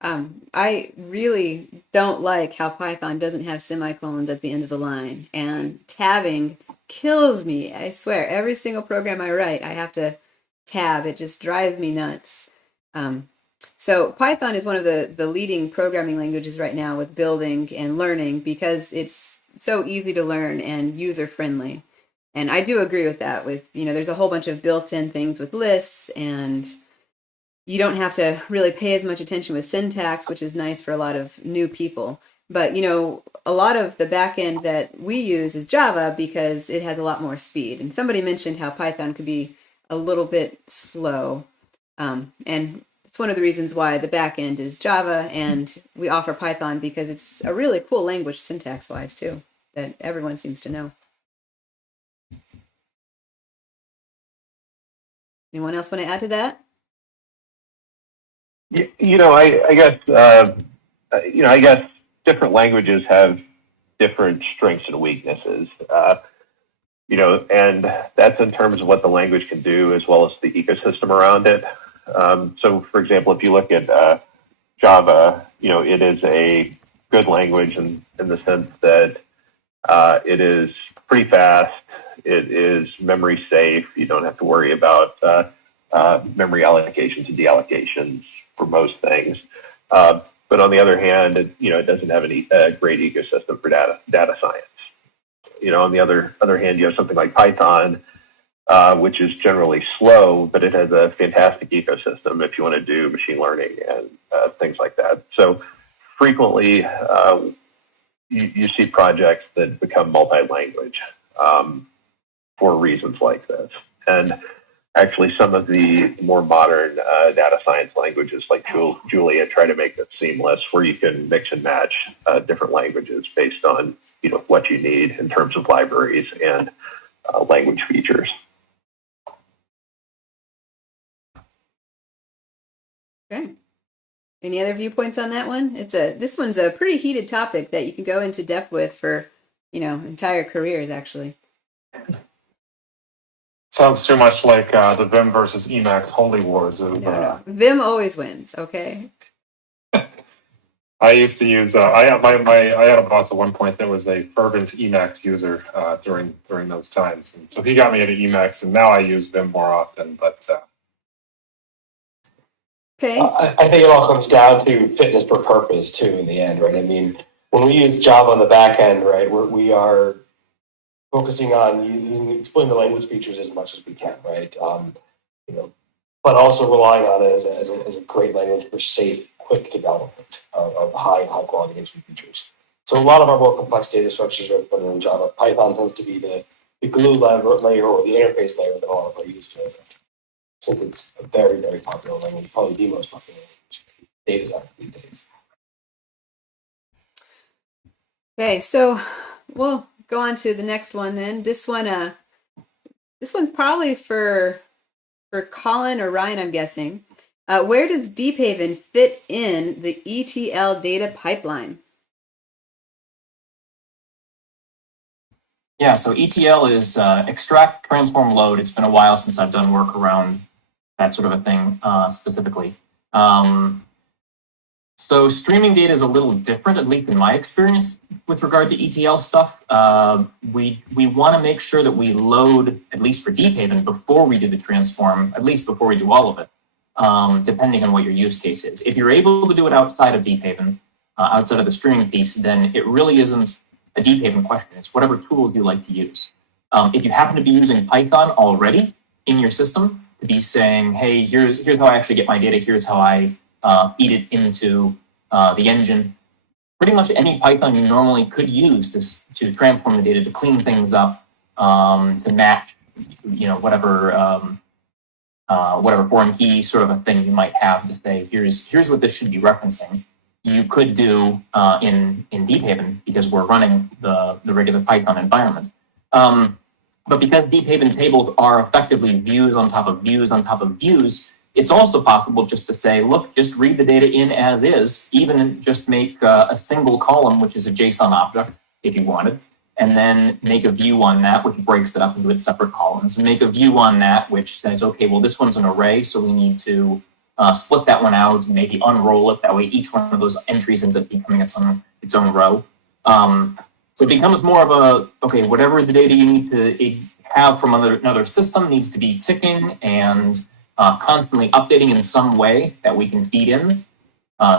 I really don't like how Python doesn't have semicolons at the end of the line, and tabbing kills me. I swear, every single program I write, I have to tab. It just drives me nuts. So Python is one of the leading programming languages right now with building and learning because it's so easy to learn and user-friendly. And I do agree with that. There's a whole bunch of built-in things with lists, and you don't have to really pay as much attention with syntax, which is nice for a lot of new people. But, a lot of the backend that we use is Java because it has a lot more speed. And somebody mentioned how Python could be a little bit slow. And it's one of the reasons why the backend is Java, and we offer Python because it's a really cool language syntax-wise, too, that everyone seems to know. Anyone else want to add to that? I guess different languages have different strengths and weaknesses, and that's in terms of what the language can do as well as the ecosystem around it. So, for example, if you look at Java, it is a good language in the sense that it is pretty fast, it is memory safe, you don't have to worry about memory allocations and deallocations for most things. But on the other hand, it doesn't have a great ecosystem for data science. On the other hand, you have something like Python, which is generally slow, but it has a fantastic ecosystem if you want to do machine learning and things like that. So frequently, you see projects that become multi-language for reasons like this. And actually some of the more modern data science languages like Julia try to make it seamless, where you can mix and match different languages based on what you need in terms of libraries and language features. Okay. Any other viewpoints on that one? This one's a pretty heated topic that you can go into depth with for, entire careers, actually. Sounds too much like the Vim versus Emacs holy wars. No. Vim always wins, okay? I used to use. I had a boss at one point that was a fervent Emacs user during those times, and so he got me into Emacs, and now I use Vim more often. But okay, I think it all comes down to fitness for purpose too. In the end, right? I mean, when we use Java on the back end, right, we are focusing on exploiting the language features as much as we can, right? But also relying on it as a great language for safe, quick development of high quality engine features. So a lot of our more complex data structures are put in Java. Python tends to be the glue layer or the interface layer that a lot of our users use. Since it's a very, very popular language, probably the most popular language data science these days. Okay, so we'll go on to the next one then. This one's probably for Colin or Ryan, I'm guessing. Where does Deephaven fit in the ETL data pipeline? Yeah, so ETL is extract, transform, load. It's been a while since I've done work around that sort of a thing specifically. So streaming data is a little different, at least in my experience, with regard to ETL stuff. We want to make sure that we load, at least for Deephaven, before we do the transform, at least before we do all of it, depending on what your use case is. If you're able to do it outside of Deephaven, outside of the streaming piece, then it really isn't a Deephaven question. It's whatever tools you like to use. If you happen to be using Python already in your system to be saying, hey, here's how I actually get my data, here's how I feed it into the engine. Pretty much any Python you normally could use to transform the data, to clean things up, to match, whatever foreign key sort of a thing you might have to say, here's what this should be referencing. You could do in Deephaven, because we're running the regular Python environment. But because Deephaven tables are effectively views on top of views on top of views, it's also possible just to say, look, just read the data in as is, even just make a single column, which is a JSON object, if you wanted, and then make a view on that, which breaks it up into its separate columns, and make a view on that, which says, okay, well, this one's an array, so we need to split that one out and maybe unroll it. That way, each one of those entries ends up becoming its own row. So it becomes more of a, okay, whatever the data you need to have from another system needs to be ticking and constantly updating in some way that we can feed in.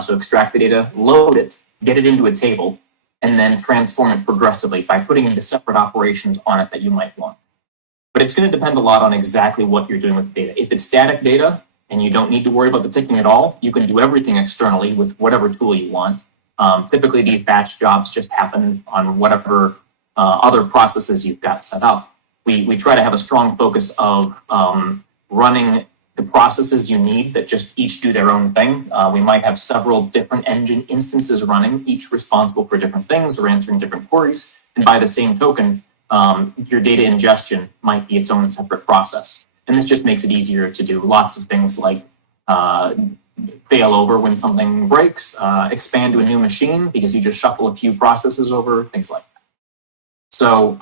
So extract the data, load it, get it into a table, and then transform it progressively by putting into separate operations on it that you might want. But it's going to depend a lot on exactly what you're doing with the data. If it's static data and you don't need to worry about the ticking at all, you can do everything externally with whatever tool you want. Typically, these batch jobs just happen on whatever other processes you've got set up. We try to have a strong focus of running the processes you need that just each do their own thing. We might have several different engine instances running, each responsible for different things or answering different queries. And by the same token, your data ingestion might be its own separate process. And this just makes it easier to do lots of things like fail over when something breaks, expand to a new machine because you just shuffle a few processes over, things like that. So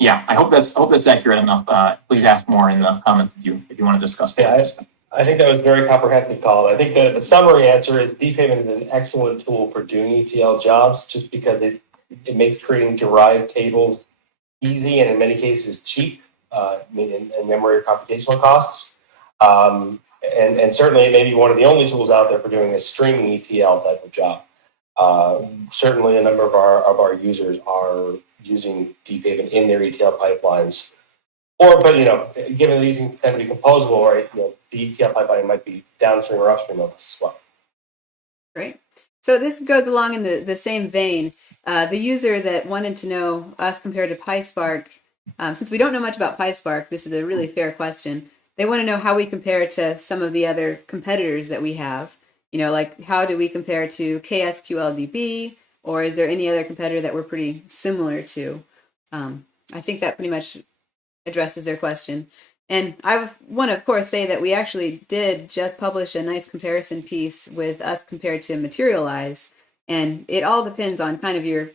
yeah, I hope that's accurate enough. Please ask more in the comments if you want to discuss. Yeah, I think that was very comprehensive, Colin. I think the summary answer is Deephaven is an excellent tool for doing ETL jobs just because it makes creating derived tables easy and in many cases cheap in memory or computational costs. And certainly it may be one of the only tools out there for doing a streaming ETL type of job. Certainly a number of our users are using Deephaven in their ETL pipelines. But given that these tend to be composable, right, the ETL pipeline might be downstream or upstream of us as well. Great. So this goes along in the same vein. The user that wanted to know us compared to PiSpark Since we don't know much about PiSpark, this is a really fair question. They want to know how we compare to some of the other competitors that we have. Like how do we compare to KSQLDB, or is there any other competitor that we're pretty similar to? I think that pretty much addresses their question. And I want to, of course, say that we actually did just publish a nice comparison piece with us compared to Materialize, and it all depends on kind of your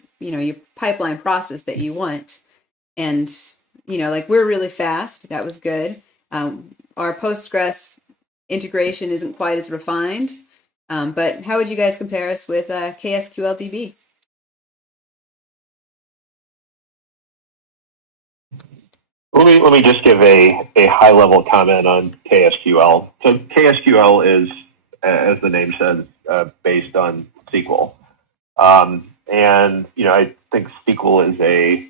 pipeline process that you want. And like we're really fast. That was good. Our Postgres integration isn't quite as refined. But how would you guys compare us with KSQLDB? Let me just give a high level comment on KSQL. So KSQL is, as the name says, based on SQL. And I think SQL is a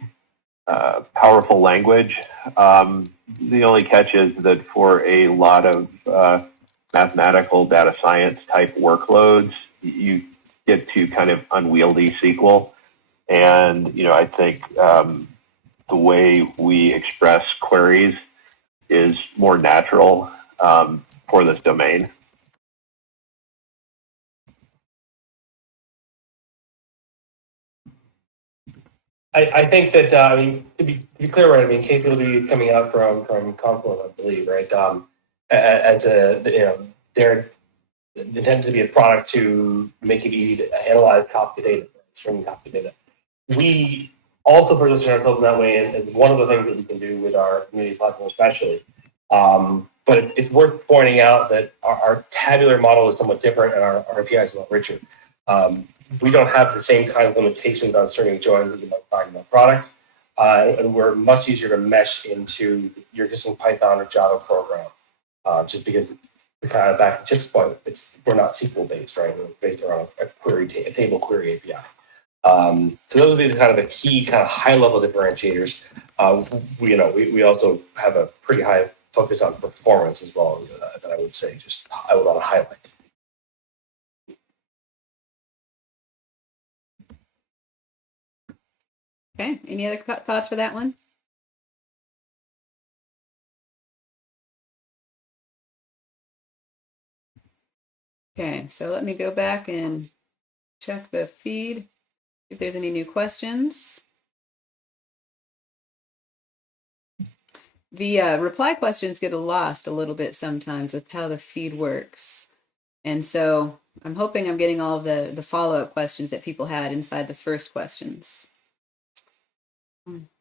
powerful language. The only catch is that for a lot of mathematical data science type workloads, you get to kind of unwieldy SQL. And, I think the way we express queries is more natural for this domain. I think that to be clear, right? Casey will be coming out from Confluent, I believe, right? As they're intended to be a product to make it easy to analyze Kafka data, streaming Kafka data. We also position ourselves in that way as one of the things that we can do with our community platform, especially. But it's worth pointing out that our tabular model is somewhat different, and our API is a lot richer. We don't have the same kind of limitations on streaming joins that you might find in the product. And we're much easier to mesh into your existing Python or Java program, just because kind of back to Chip's point, we're not SQL based, right? We're based around a table query API. So those would be the kind of the key kind of high level differentiators. We also have a pretty high focus on performance as well, that I would say I would want to highlight. Okay, any other thoughts for that one? Okay, so let me go back and check the feed if there's any new questions. The reply questions get lost a little bit sometimes with how the feed works. And so I'm hoping I'm getting all of the follow-up questions that people had inside the first questions.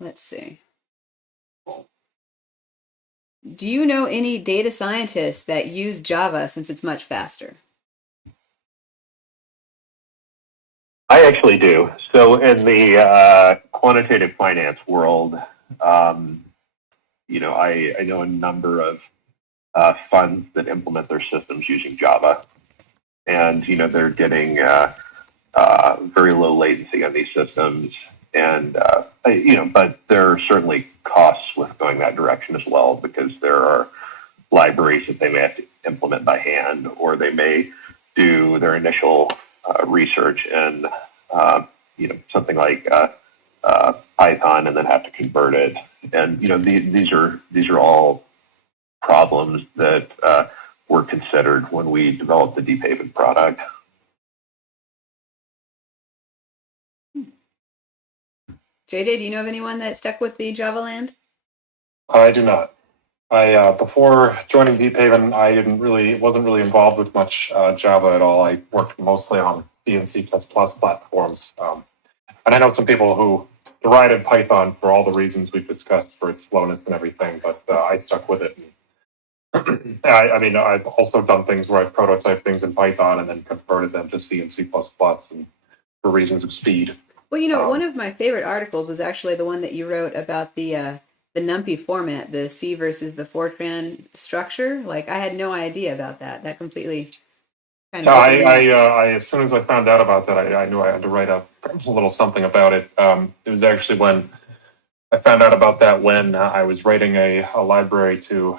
Let's see. Do you know any data scientists that use Java since it's much faster? I actually do. So in the quantitative finance world, I know a number of funds that implement their systems using Java, and they're getting very low latency on these systems, and but there are certainly costs with going that direction as well, because there are libraries that they may have to implement by hand, or they may do their initial research in something like Python and then have to convert it. And these are all problems that were considered when we developed the Deephaven product. JJ, do you know of anyone that stuck with the Java land? I do not. Before joining Deephaven, I wasn't really involved with much Java at all. I worked mostly on C and C++ platforms. And I know some people who derided Python for all the reasons we've discussed, for its slowness and everything, but I stuck with it. I've also done things where I've prototyped things in Python and then converted them to C and C++ and for reasons of speed. Well, one of my favorite articles was actually the one that you wrote about the NumPy format, the C versus the Fortran structure. Like, I had no idea about that. That completely kind of... I as soon as I found out about that, I knew I had to write a little something about it. It was actually when I found out about that when I was writing a library to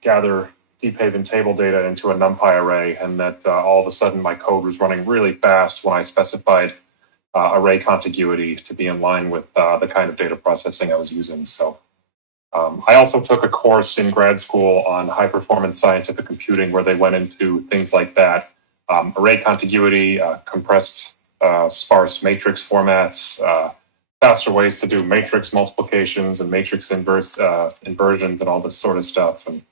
gather Deephaven table data into a NumPy array, and that all of a sudden my code was running really fast when I specified array contiguity to be in line with the kind of data processing I was using. So I also took a course in grad school on high performance scientific computing where they went into things like that, array contiguity, compressed sparse matrix formats, faster ways to do matrix multiplications and matrix inversions and all this sort of stuff. And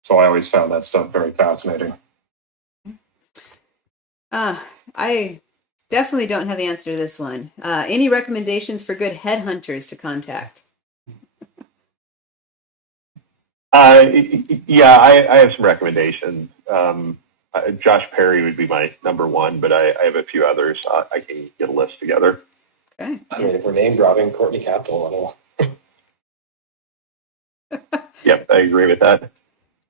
so I always found that stuff very fascinating. I definitely don't have the answer to this one. Any recommendations for good headhunters to contact? Yeah, I have some recommendations. Josh Perry would be my number one, but I have a few others. I can get a list together. Okay. I mean, if we're name dropping Courtney Capital, I don't know. Yep, I agree with that.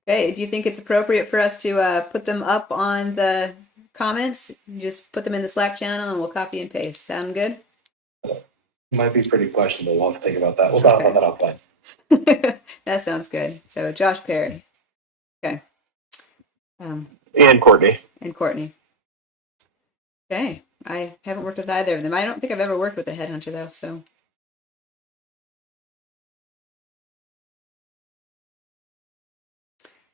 Okay. Do you think it's appropriate for us to put them up on the comments? Just put them in the Slack channel and we'll copy and paste. Sound good? Might be pretty questionable. We'll have to think about that. We'll talk about that offline. That sounds good. So Josh Perry. Okay. And Courtney. And Courtney. Okay. I haven't worked with either of them. I don't think I've ever worked with a headhunter though, so.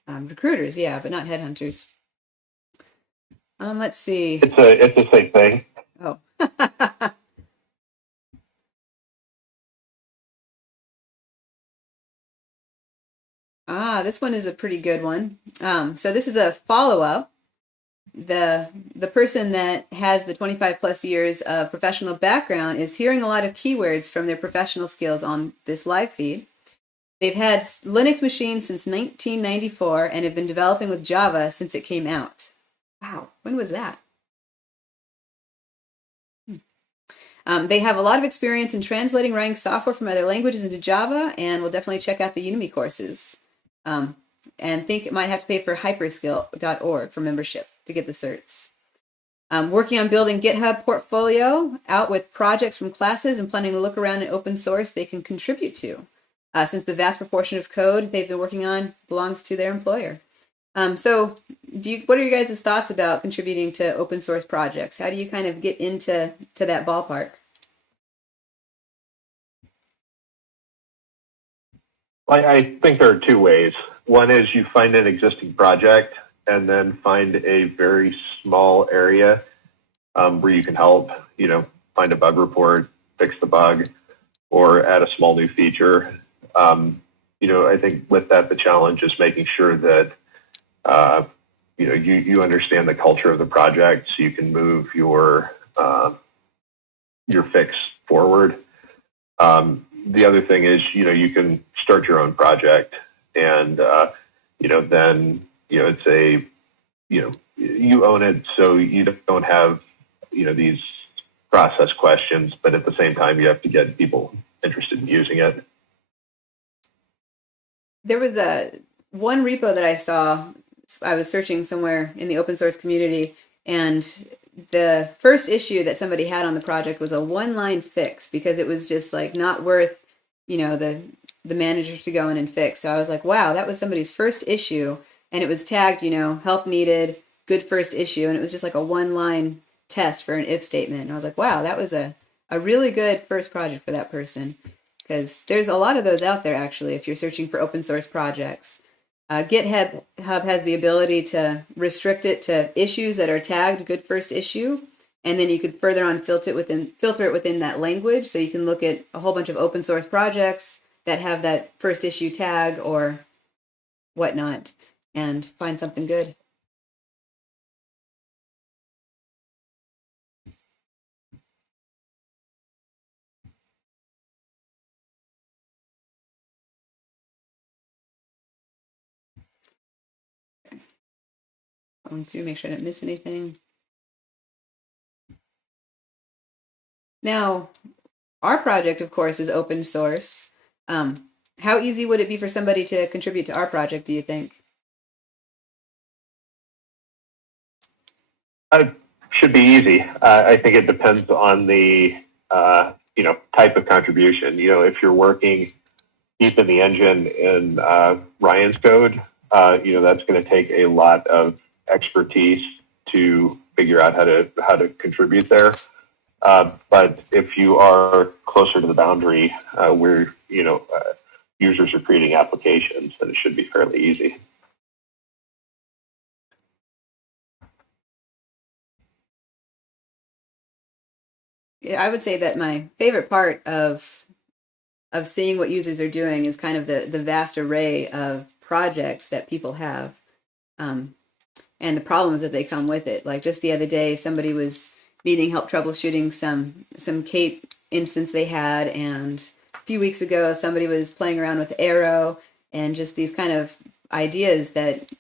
Recruiters, yeah, but not headhunters. Let's see. It's the same thing. Oh. This one is a pretty good one. So this is a follow-up. The person that has the 25 plus years of professional background is hearing a lot of keywords from their professional skills on this live feed. They've had Linux machines since 1994 and have been developing with Java since it came out. Wow, when was that? They have a lot of experience in translating writing software from other languages into Java, and will definitely check out the Udemy courses. And think it might have to pay for hyperskill.org for membership to get the certs. Working on building GitHub portfolio out with projects from classes and planning to look around in open source they can contribute to, since the vast proportion of code they've been working on belongs to their employer. So what are your guys' thoughts about contributing to open source projects? How do you kind of get into that ballpark? I think there are two ways. One is you find an existing project and then find a very small area where you can help, find a bug report, fix the bug, or add a small new feature. I think with that, the challenge is making sure that, you understand the culture of the project so you can move your fix forward. The other thing is, you can start your own project and, then, it's you own it. So you don't have, these process questions, but at the same time, you have to get people interested in using it. There was one repo that I saw. I was searching somewhere in the open source community, and the first issue that somebody had on the project was a one-line fix because it was just like not worth, the manager to go in and fix. So I was like, wow, that was somebody's first issue, and it was tagged, help needed, good first issue, and it was just like a one-line test for an if statement. And I was like, wow, that was a really good first project for that person, because there's a lot of those out there actually if you're searching for open source projects. GitHub has the ability to restrict it to issues that are tagged good first issue, and then you could further on filter it within that language. So you can look at a whole bunch of open source projects that have that first issue tag or whatnot and find something good. Going through, make sure I didn't miss anything. Now, our project, of course, is open source. How easy would it be for somebody to contribute to our project, do you think? Should be easy. I think it depends on the, type of contribution. If you're working deep in the engine in Ryan's code, that's going to take a lot of expertise to figure out how to contribute there. But if you are closer to the boundary where, you users are creating applications, then it should be fairly easy. Yeah, I would say that my favorite part of seeing what users are doing is kind of the vast array of projects that people have, and the problems that they come with it. Like just the other day, somebody was needing help troubleshooting some Kate instance they had, and a few weeks ago, somebody was playing around with Arrow, and just these kind of ideas that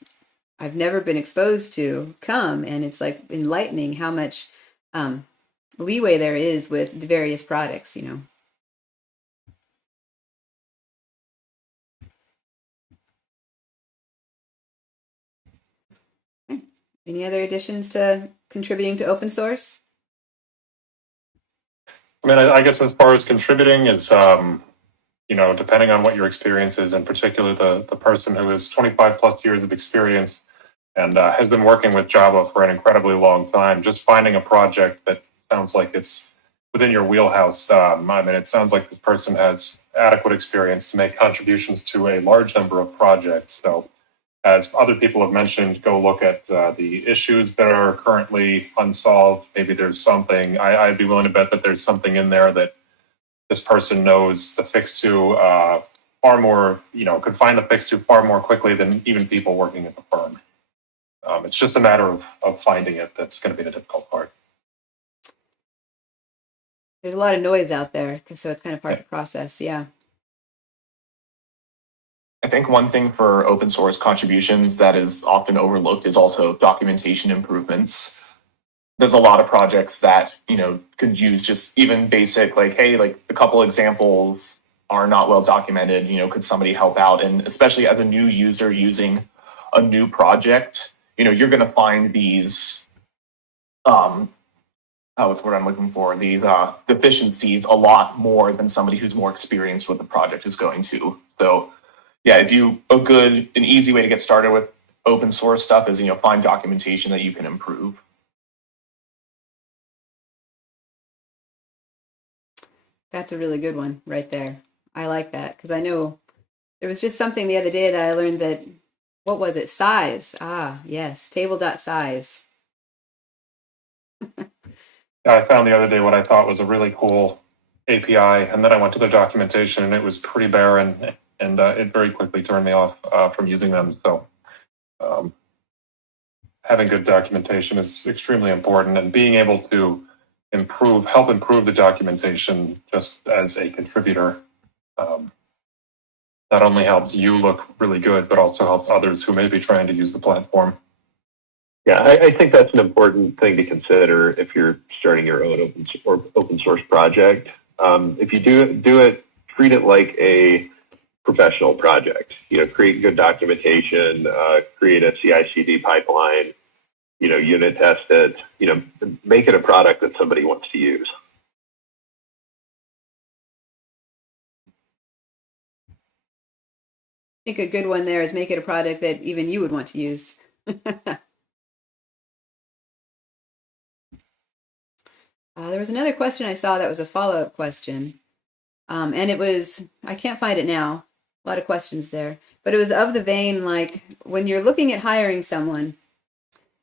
I've never been exposed to come, and it's like enlightening how much leeway there is with various products, you know. Any other additions to contributing to open source? I mean, I guess as far as contributing is, you know, depending on what your experience is, in particular, the person who has 25 plus years of experience and has been working with Java for an incredibly long time, just finding a project that sounds like it's within your wheelhouse. I mean, it sounds like this person has adequate experience to make contributions to a large number of projects. So, as other people have mentioned, go look at the issues that are currently unsolved. Maybe there's something, I'd be willing to bet that there's something in there that this person knows the fix to far more, you know, could find the fix to far more quickly than even people working at the firm. It's just a matter of finding it that's going to be the difficult part. There's a lot of noise out there, so it's kind of hard to process. Yeah. I think one thing for open source contributions that is often overlooked is also documentation improvements. There's a lot of projects that, you know, could use just even basic, like, hey, like a couple examples are not well documented, you know, could somebody help out? And especially as a new user using a new project, you know, you're going to find these, what's the word I'm looking for? These deficiencies a lot more than somebody who's more experienced with the project is going to. So yeah, an easy way to get started with open source stuff is, you know, find documentation that you can improve. That's a really good one right there. I like that because I know there was just something the other day that I learned that, what was it? Size. Ah, yes. Table.size. I found the other day what I thought was a really cool API, and then I went to the documentation and it was pretty barren, and it very quickly turned me off from using them. So having good documentation is extremely important, and being able to help improve the documentation just as a contributor not only helps you look really good, but also helps others who may be trying to use the platform. Yeah, I think that's an important thing to consider if you're starting your own open source project. If you do it, treat it like a professional project. You know, create good documentation, create a CI/CD pipeline, you know, unit test it, you know, make it a product that somebody wants to use. I think a good one there is make it a product that even you would want to use. There was another question I saw that was a follow-up question. And it was, I can't find it now. A lot of questions there. But it was of the vein, like, when you're looking at hiring someone,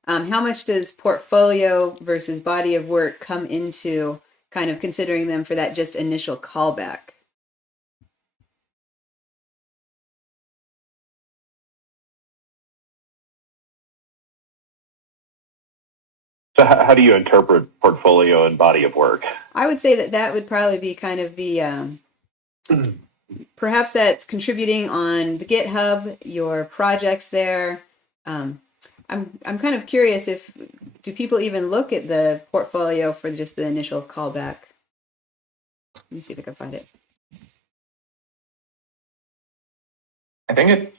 how much does portfolio versus body of work come into kind of considering them for that just initial callback? So how do you interpret portfolio and body of work? I would say that would probably be kind of the, perhaps that's contributing on the GitHub, your projects there. I'm kind of curious do people even look at the portfolio for just the initial callback? Let me see if I can find it. I think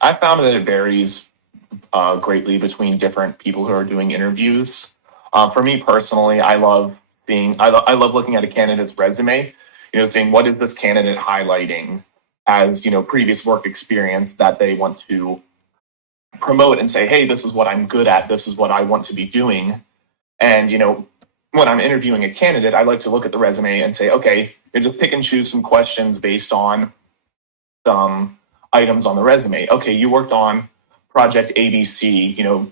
I found that it varies greatly between different people who are doing interviews. For me personally, I love looking at a candidate's resume, you know, saying what is this candidate highlighting as, you know, previous work experience that they want to promote and say, hey, this is what I'm good at, this is what I want to be doing. And, you know, when I'm interviewing a candidate, I like to look at the resume and say, okay, you just pick and choose some questions based on some items on the resume. Okay, you worked on project ABC,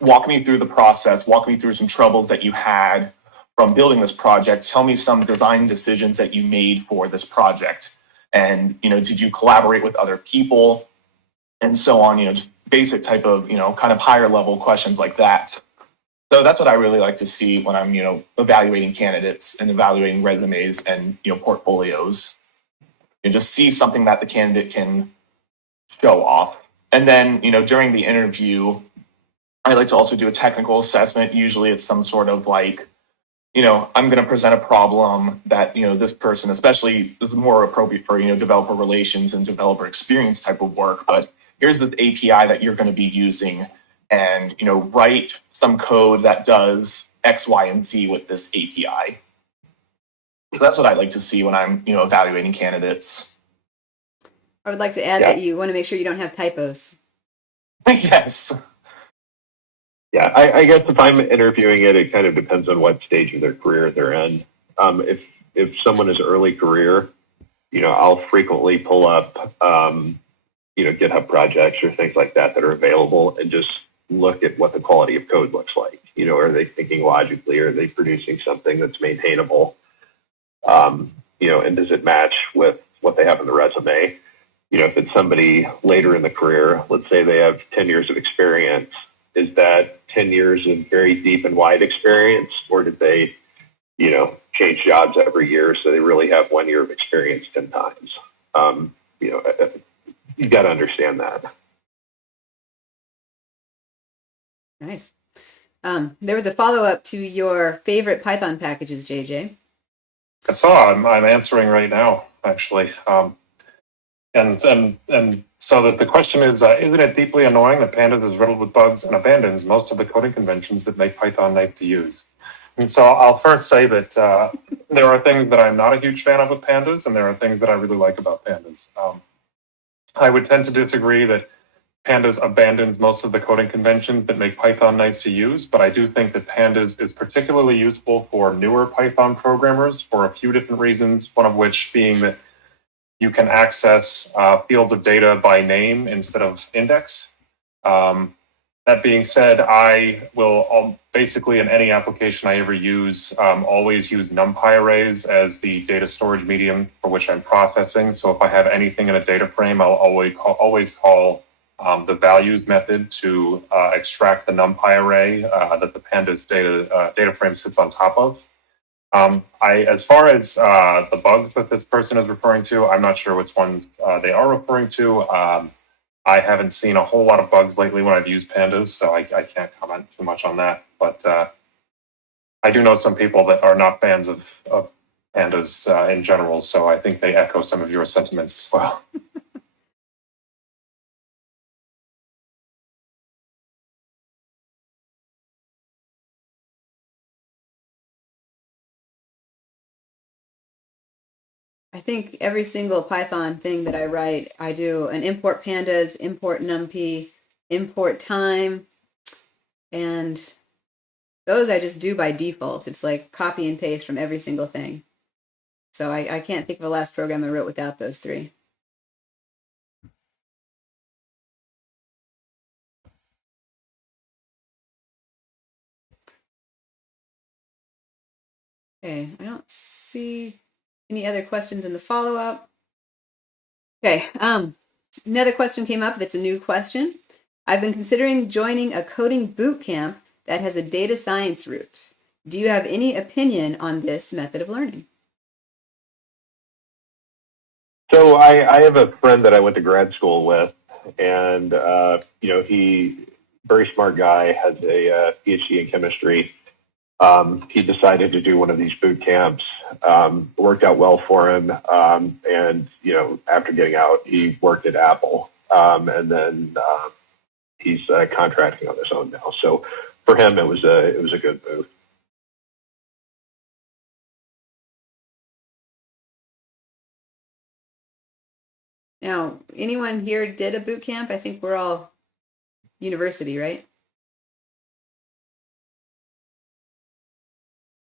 walk me through the process, walk me through some troubles that you had from building this project. Tell me some design decisions that you made for this project. And, did you collaborate with other people and so on, just basic type of, kind of higher level questions like that. So that's what I really like to see when I'm, evaluating candidates and evaluating resumes and, portfolios. You just see something that the candidate can show off. And then, during the interview, I like to also do a technical assessment. Usually it's some sort of like, I'm going to present a problem that, this person, especially this is more appropriate for, developer relations and developer experience type of work. But here's this API that you're going to be using and, write some code that does X, Y, and Z with this API. So that's what I like to see when I'm, evaluating candidates. I would like to add that you want to make sure you don't have typos. Yes. Yeah, I guess if I'm interviewing it kind of depends on what stage of their career they're in. If someone is early career, I'll frequently pull up, GitHub projects or things like that are available and just look at what the quality of code looks like. Are they thinking logically? Are they producing something that's maintainable? And does it match with what they have in the resume? If it's somebody later in the career, let's say they have 10 years of experience, is that 10 years of very deep and wide experience, or did they, change jobs every year so they really have 1 year of experience 10 times? You got to understand that. Nice. There was a follow-up to your favorite Python packages, JJ. I saw. I'm answering right now, actually. And so that the question is, isn't it deeply annoying that Pandas is riddled with bugs and abandons most of the coding conventions that make Python nice to use? And so I'll first say that there are things that I'm not a huge fan of with Pandas, and there are things that I really like about Pandas. I would tend to disagree that Pandas abandons most of the coding conventions that make Python nice to use, but I do think that Pandas is particularly useful for newer Python programmers for a few different reasons, one of which being that you can access fields of data by name instead of index. That being said, I will basically in any application I ever use, always use NumPy arrays as the data storage medium for which I'm processing. So if I have anything in a data frame, I'll always call the values method to extract the NumPy array that the Pandas data frame sits on top of. As far as the bugs that this person is referring to, I'm not sure which ones they are referring to. I haven't seen a whole lot of bugs lately when I've used Pandas, so I can't comment too much on that. But I do know some people that are not fans of Pandas in general, so I think they echo some of your sentiments as well. I think every single Python thing that I write, I do an import pandas, import numpy, import time, and those I just do by default. It's like copy and paste from every single thing. So I can't think of the last program I wrote without those three. Okay, I don't see any other questions in the follow-up. Okay, another question came up that's a new question. I've been considering joining a coding boot camp that has a data science route. Do you have any opinion on this method of learning? So I have a friend that I went to grad school with, and he very smart guy, has a PhD in chemistry. He decided to do one of these boot camps. Worked out well for him, and after getting out, he worked at Apple, and then he's contracting on his own now. So for him, it was a good move. Now, anyone here did a boot camp? I think we're all university, right?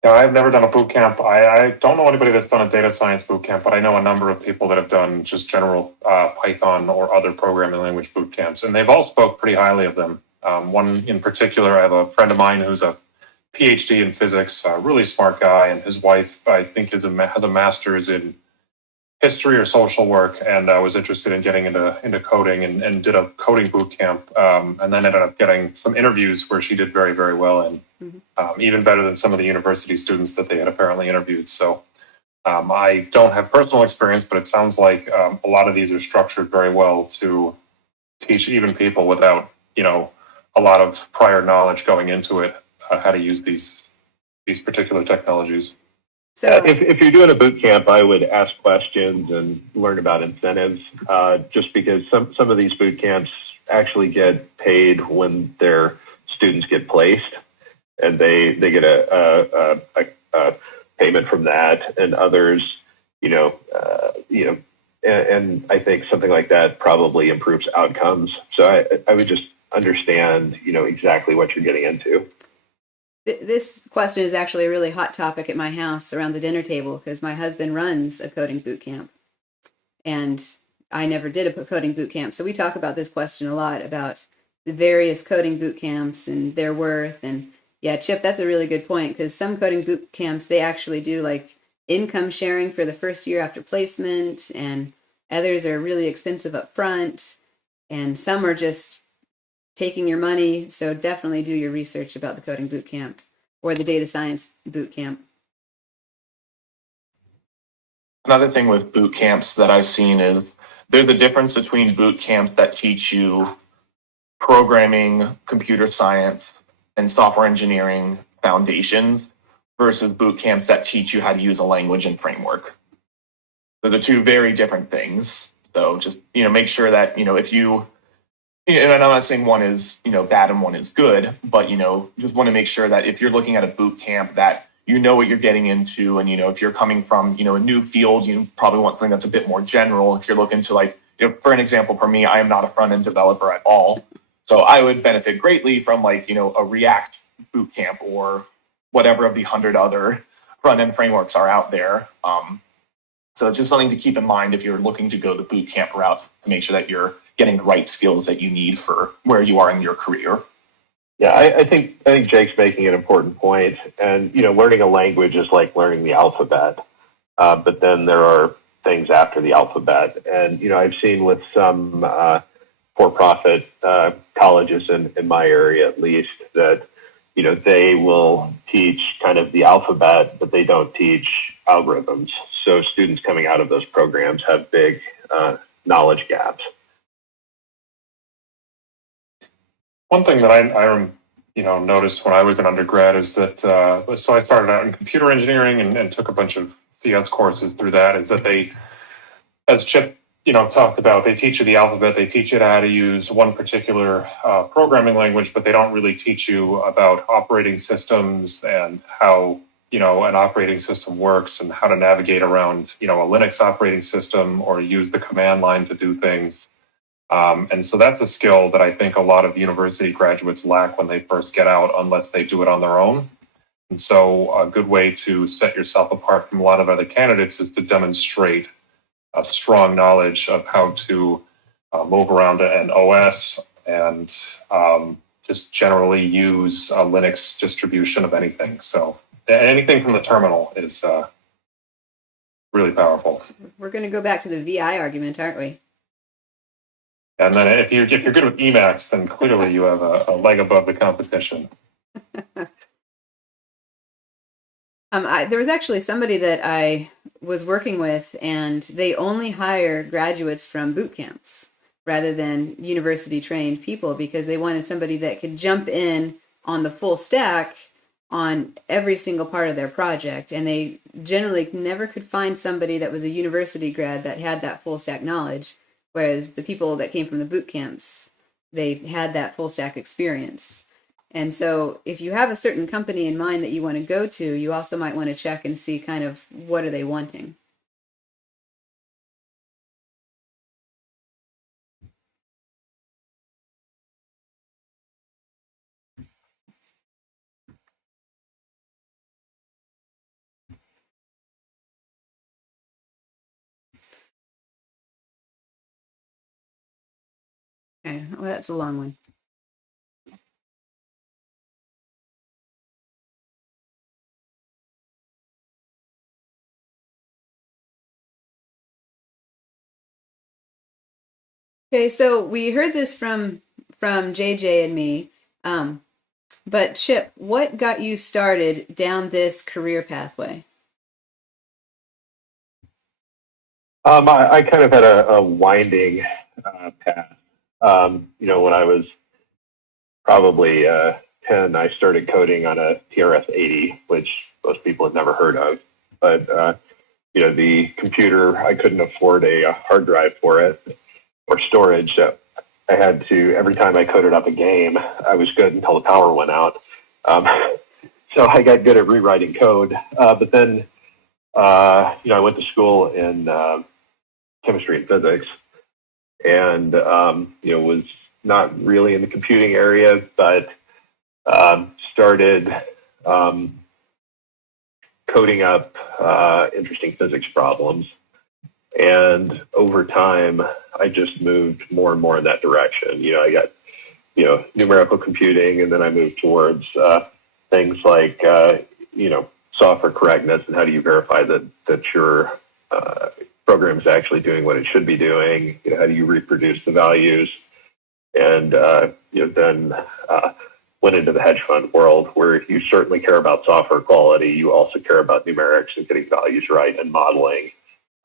Yeah, I've never done a boot camp. I don't know anybody that's done a data science boot camp, but I know a number of people that have done just general Python or other programming language boot camps, and they've all spoke pretty highly of them. One in particular, I have a friend of mine who's a PhD in physics, a really smart guy, and his wife, I think, has a master's in history or social work, and I was interested in getting into coding and did a coding boot camp, and then ended up getting some interviews where she did very, very well, and even better than some of the university students that they had apparently interviewed. So I don't have personal experience, but it sounds like a lot of these are structured very well to teach even people without, a lot of prior knowledge going into it, how to use these particular technologies. So If you're doing a boot camp, I would ask questions and learn about incentives, just because some of these boot camps actually get paid when their students get placed, and they get a payment from that, and others, and I think something like that probably improves outcomes. So I would just understand, exactly what you're getting into. this question is actually a really hot topic at my house around the dinner table because my husband runs a coding boot camp, and I never did a coding boot camp. So we talk about this question a lot, about the various coding boot camps and their worth. And yeah, Chip, that's a really good point, because some coding boot camps, they actually do like income sharing for the first year after placement, and others are really expensive up front, and some are just taking your money. So definitely do your research about the coding boot camp or the data science boot camp. Another thing with boot camps that I've seen is there's a difference between boot camps that teach you programming, computer science, and software engineering foundations versus boot camps that teach you how to use a language and framework. Those are two very different things. So just, make sure that, if you, and I'm not saying one is, bad and one is good, but, just want to make sure that if you're looking at a boot camp that you know what you're getting into, and, if you're coming from, a new field, you probably want something that's a bit more general. If you're looking to, like, for an example, for me, I am not a front-end developer at all. So I would benefit greatly from, like, a React boot camp or whatever of the 100 other front-end frameworks are out there. So it's just something to keep in mind if you're looking to go the boot camp route, to make sure that you're getting the right skills that you need for where you are in your career. Yeah, I think Jake's making an important point. And, learning a language is like learning the alphabet. But then there are things after the alphabet. And, I've seen with some for-profit colleges in my area, at least, that, they will teach kind of the alphabet, but they don't teach algorithms. So students coming out of those programs have big knowledge gaps. One thing that I noticed when I was an undergrad is that, so I started out in computer engineering and took a bunch of CS courses through that, is that they, as Chip, talked about, they teach you the alphabet, they teach you how to use one particular programming language, but they don't really teach you about operating systems and how, an operating system works and how to navigate around, a Linux operating system or use the command line to do things. And so that's a skill that I think a lot of university graduates lack when they first get out, unless they do it on their own. And so a good way to set yourself apart from a lot of other candidates is to demonstrate a strong knowledge of how to move around an OS and just generally use a Linux distribution of anything. So anything from the terminal is really powerful. We're going to go back to the VI argument, aren't we? And then if you're good with emacs, then clearly you have a leg above the competition. There was actually somebody that I was working with, and they only hire graduates from boot camps rather than university trained people, because they wanted somebody that could jump in on the full stack on every single part of their project. And they generally never could find somebody that was a university grad that had that full stack knowledge. Whereas the people that came from the boot camps, they had that full stack experience. And so if you have a certain company in mind that you want to go to, you also might want to check and see kind of what are they wanting. Okay, well, that's a long one. Okay, so we heard this from JJ and me, but Chip, what got you started down this career pathway? I kind of had a winding path. When I was probably 10, I started coding on a TRS-80, which most people have never heard of. But, the computer, I couldn't afford a hard drive for it or storage. So I had to, every time I coded up a game, I was good until the power went out. So I got good at rewriting code. But then, I went to school in chemistry and physics, and was not really in the computing area, but started coding up interesting physics problems. And over time, I just moved more and more in that direction. I got numerical computing, and then I moved towards things like software correctness and how do you verify that your program is actually doing what it should be doing. How do you reproduce the values? And then went into the hedge fund world, where you certainly care about software quality. You also care about numerics and getting values right and modeling.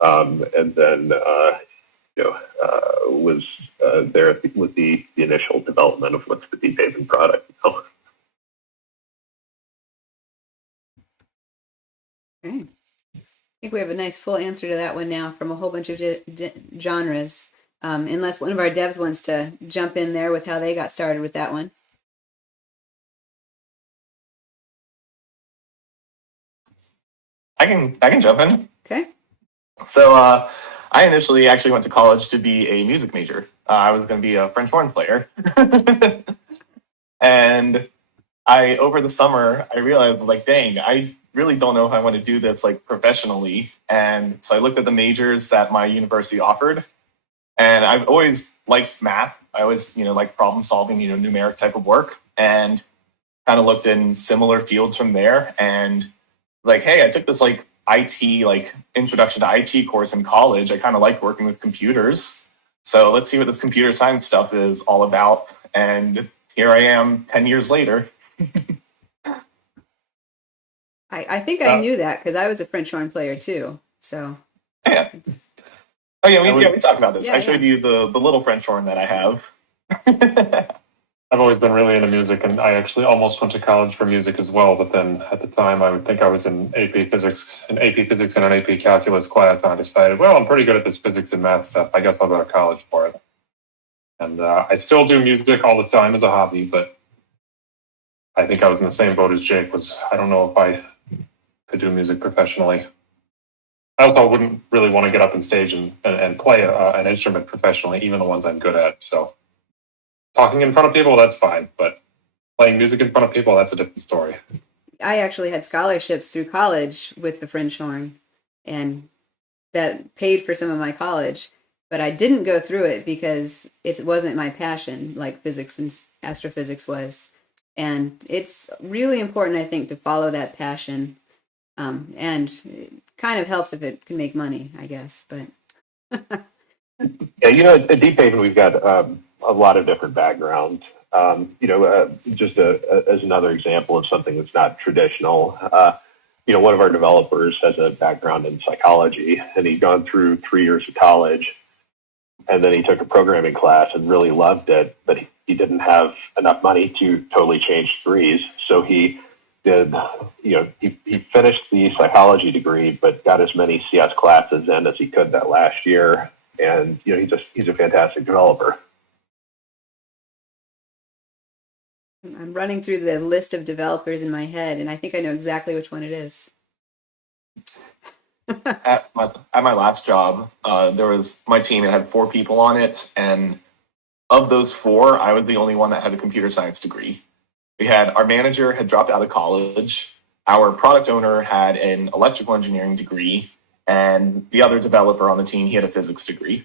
And then was there with the initial development of what's the Deephaven product now. Okay. I think we have a nice full answer to that one now from a whole bunch of genres. Unless one of our devs wants to jump in there with how they got started with that one. I can jump in. Okay. So I initially actually went to college to be a music major. I was going to be a French horn player. And over the summer, I realized, like, dang, I really don't know if I want to do this like professionally. And so I looked at the majors that my university offered, and I've always liked math. I always, like problem solving, numeric type of work, and kind of looked in similar fields from there. And like, hey, I took this like IT, like introduction to IT course in college. I kind of liked working with computers. So let's see what this computer science stuff is all about. And here I am 10 years later. I think I knew that because I was a French horn player too. So Yeah. Oh yeah, we talked about this. I showed you the little French horn that I have. I've always been really into music, and I actually almost went to college for music as well. But then at the time, I would think I was in AP Physics and an AP Calculus class, and I decided, well, I'm pretty good at this physics and math stuff. I guess I'll go to college for it. And I still do music all the time as a hobby, but I think I was in the same boat as Jake. I don't know if I could do music professionally. I also wouldn't really want to get up on stage and play an instrument professionally, even the ones I'm good at. So talking in front of people, that's fine. But playing music in front of people, that's a different story. I actually had scholarships through college with the French horn, and that paid for some of my college. But I didn't go through it because it wasn't my passion like physics and astrophysics was. And it's really important, I think, to follow that passion. And it kind of helps if it can make money, I guess. But yeah, at Deephaven, we've got a lot of different backgrounds. Just as another example of something that's not traditional, one of our developers has a background in psychology, and he'd gone through 3 years of college, and then he took a programming class and really loved it, but he didn't have enough money to totally change degrees. So he did, he finished the psychology degree, but got as many CS classes in as he could that last year. And, he's a fantastic developer. I'm running through the list of developers in my head, and I think I know exactly which one it is. At my last job, my team had 4 people on it, and of those 4, I was the only one that had a computer science degree. Our manager had dropped out of college, our product owner had an electrical engineering degree, and the other developer on the team, he had a physics degree.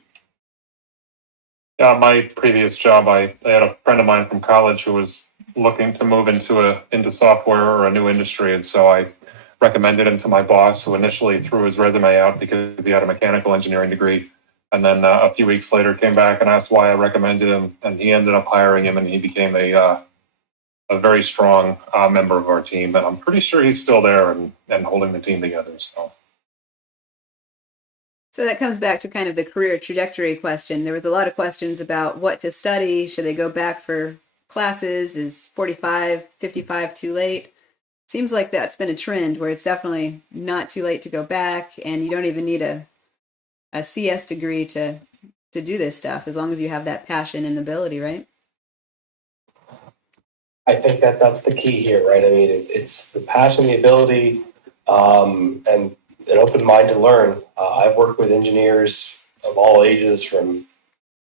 Yeah, my previous job, I had a friend of mine from college who was looking to move into software or a new industry, and so I recommended him to my boss, who initially threw his resume out because he had a mechanical engineering degree, and then a few weeks later came back and asked why I recommended him, and he ended up hiring him, and he became a very strong member of our team, and I'm pretty sure he's still there and holding the team together. So that comes back to kind of the career trajectory question. There was a lot of questions about what to study. Should they go back for classes? Is 45, 55 too late? Seems like that's been a trend where it's definitely not too late to go back, and you don't even need a CS degree to do this stuff, as long as you have that passion and ability, right? I think that's the key here, right? I mean, it's the passion, the ability, and an open mind to learn. I've worked with engineers of all ages from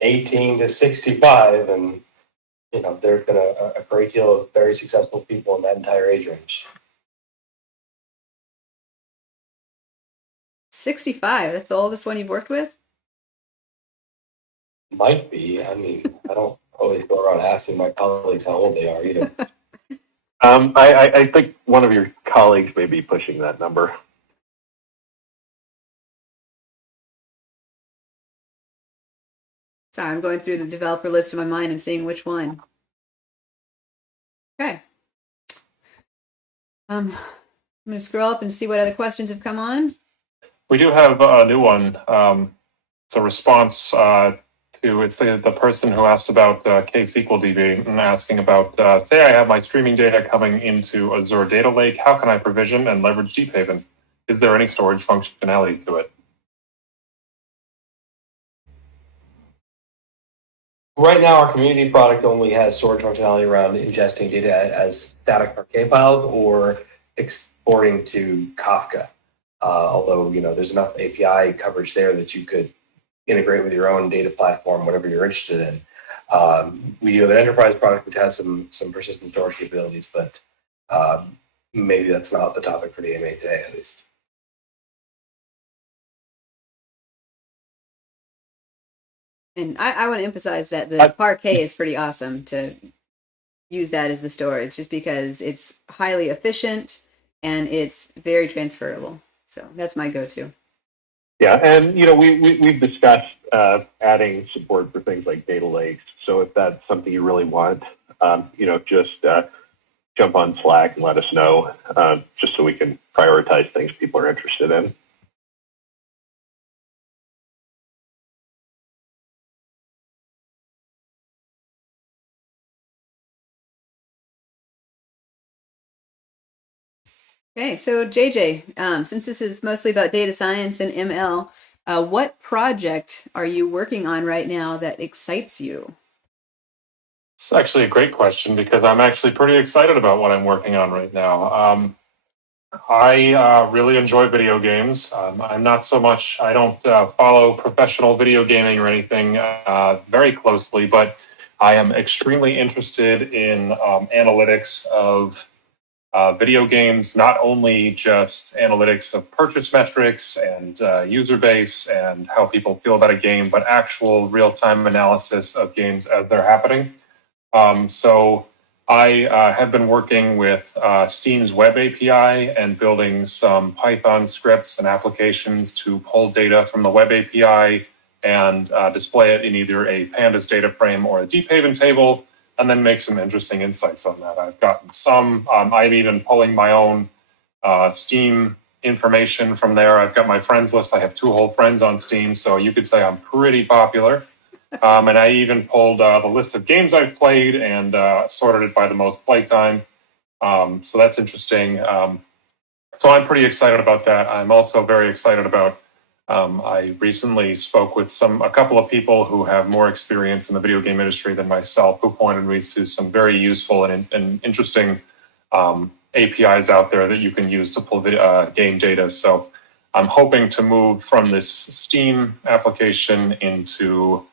18 to 65, and there's been a great deal of very successful people in that entire age range. 65, that's the oldest one you've worked with? Might be. I mean, I don't always go around asking my colleagues how old they are either. I think one of your colleagues may be pushing that number. Sorry, I'm going through the developer list in my mind and seeing which one. Okay. I'm going to scroll up and see what other questions have come on. We do have a new one. It's a response it's the person who asked about KSQL and asking about, say I have my streaming data coming into Azure Data Lake, how can I provision and leverage Deephaven? Is there any storage functionality to it? Right now, our community product only has storage functionality around ingesting data as static Parquet files or exporting to Kafka. Although, there's enough API coverage there that you could integrate with your own data platform, whatever you're interested in. We do have an enterprise product which has some persistent storage capabilities, but maybe that's not the topic for the AMA today, at least. And I want to emphasize that the Parquet is pretty awesome to use that as the storage, just because it's highly efficient and it's very transferable. So that's my go-to. Yeah, and we've discussed adding support for things like data lakes. So if that's something you really want, just jump on Slack and let us know, just so we can prioritize things people are interested in. Okay, so JJ, since this is mostly about data science and ML, what project are you working on right now that excites you? It's actually a great question because I'm actually pretty excited about what I'm working on right now. I really enjoy video games. I'm not so much, I don't follow professional video gaming or anything very closely, but I am extremely interested in analytics of video games, not only just analytics of purchase metrics and user base and how people feel about a game, but actual real-time analysis of games as they're happening. So I have been working with Steam's web API and building some Python scripts and applications to pull data from the web API and display it in either a Pandas data frame or a Deephaven table, and then make some interesting insights on that. I've gotten some, I'm even pulling my own Steam information from there. I've got my friends list. I have 2 whole friends on Steam, so you could say I'm pretty popular. And I even pulled the list of games I've played and sorted it by the most playtime. So that's interesting. So I'm pretty excited about that. I'm also very excited about, I recently spoke with a couple of people who have more experience in the video game industry than myself, who pointed me to some very useful and interesting APIs out there that you can use to pull game data. So I'm hoping to move from this Steam application into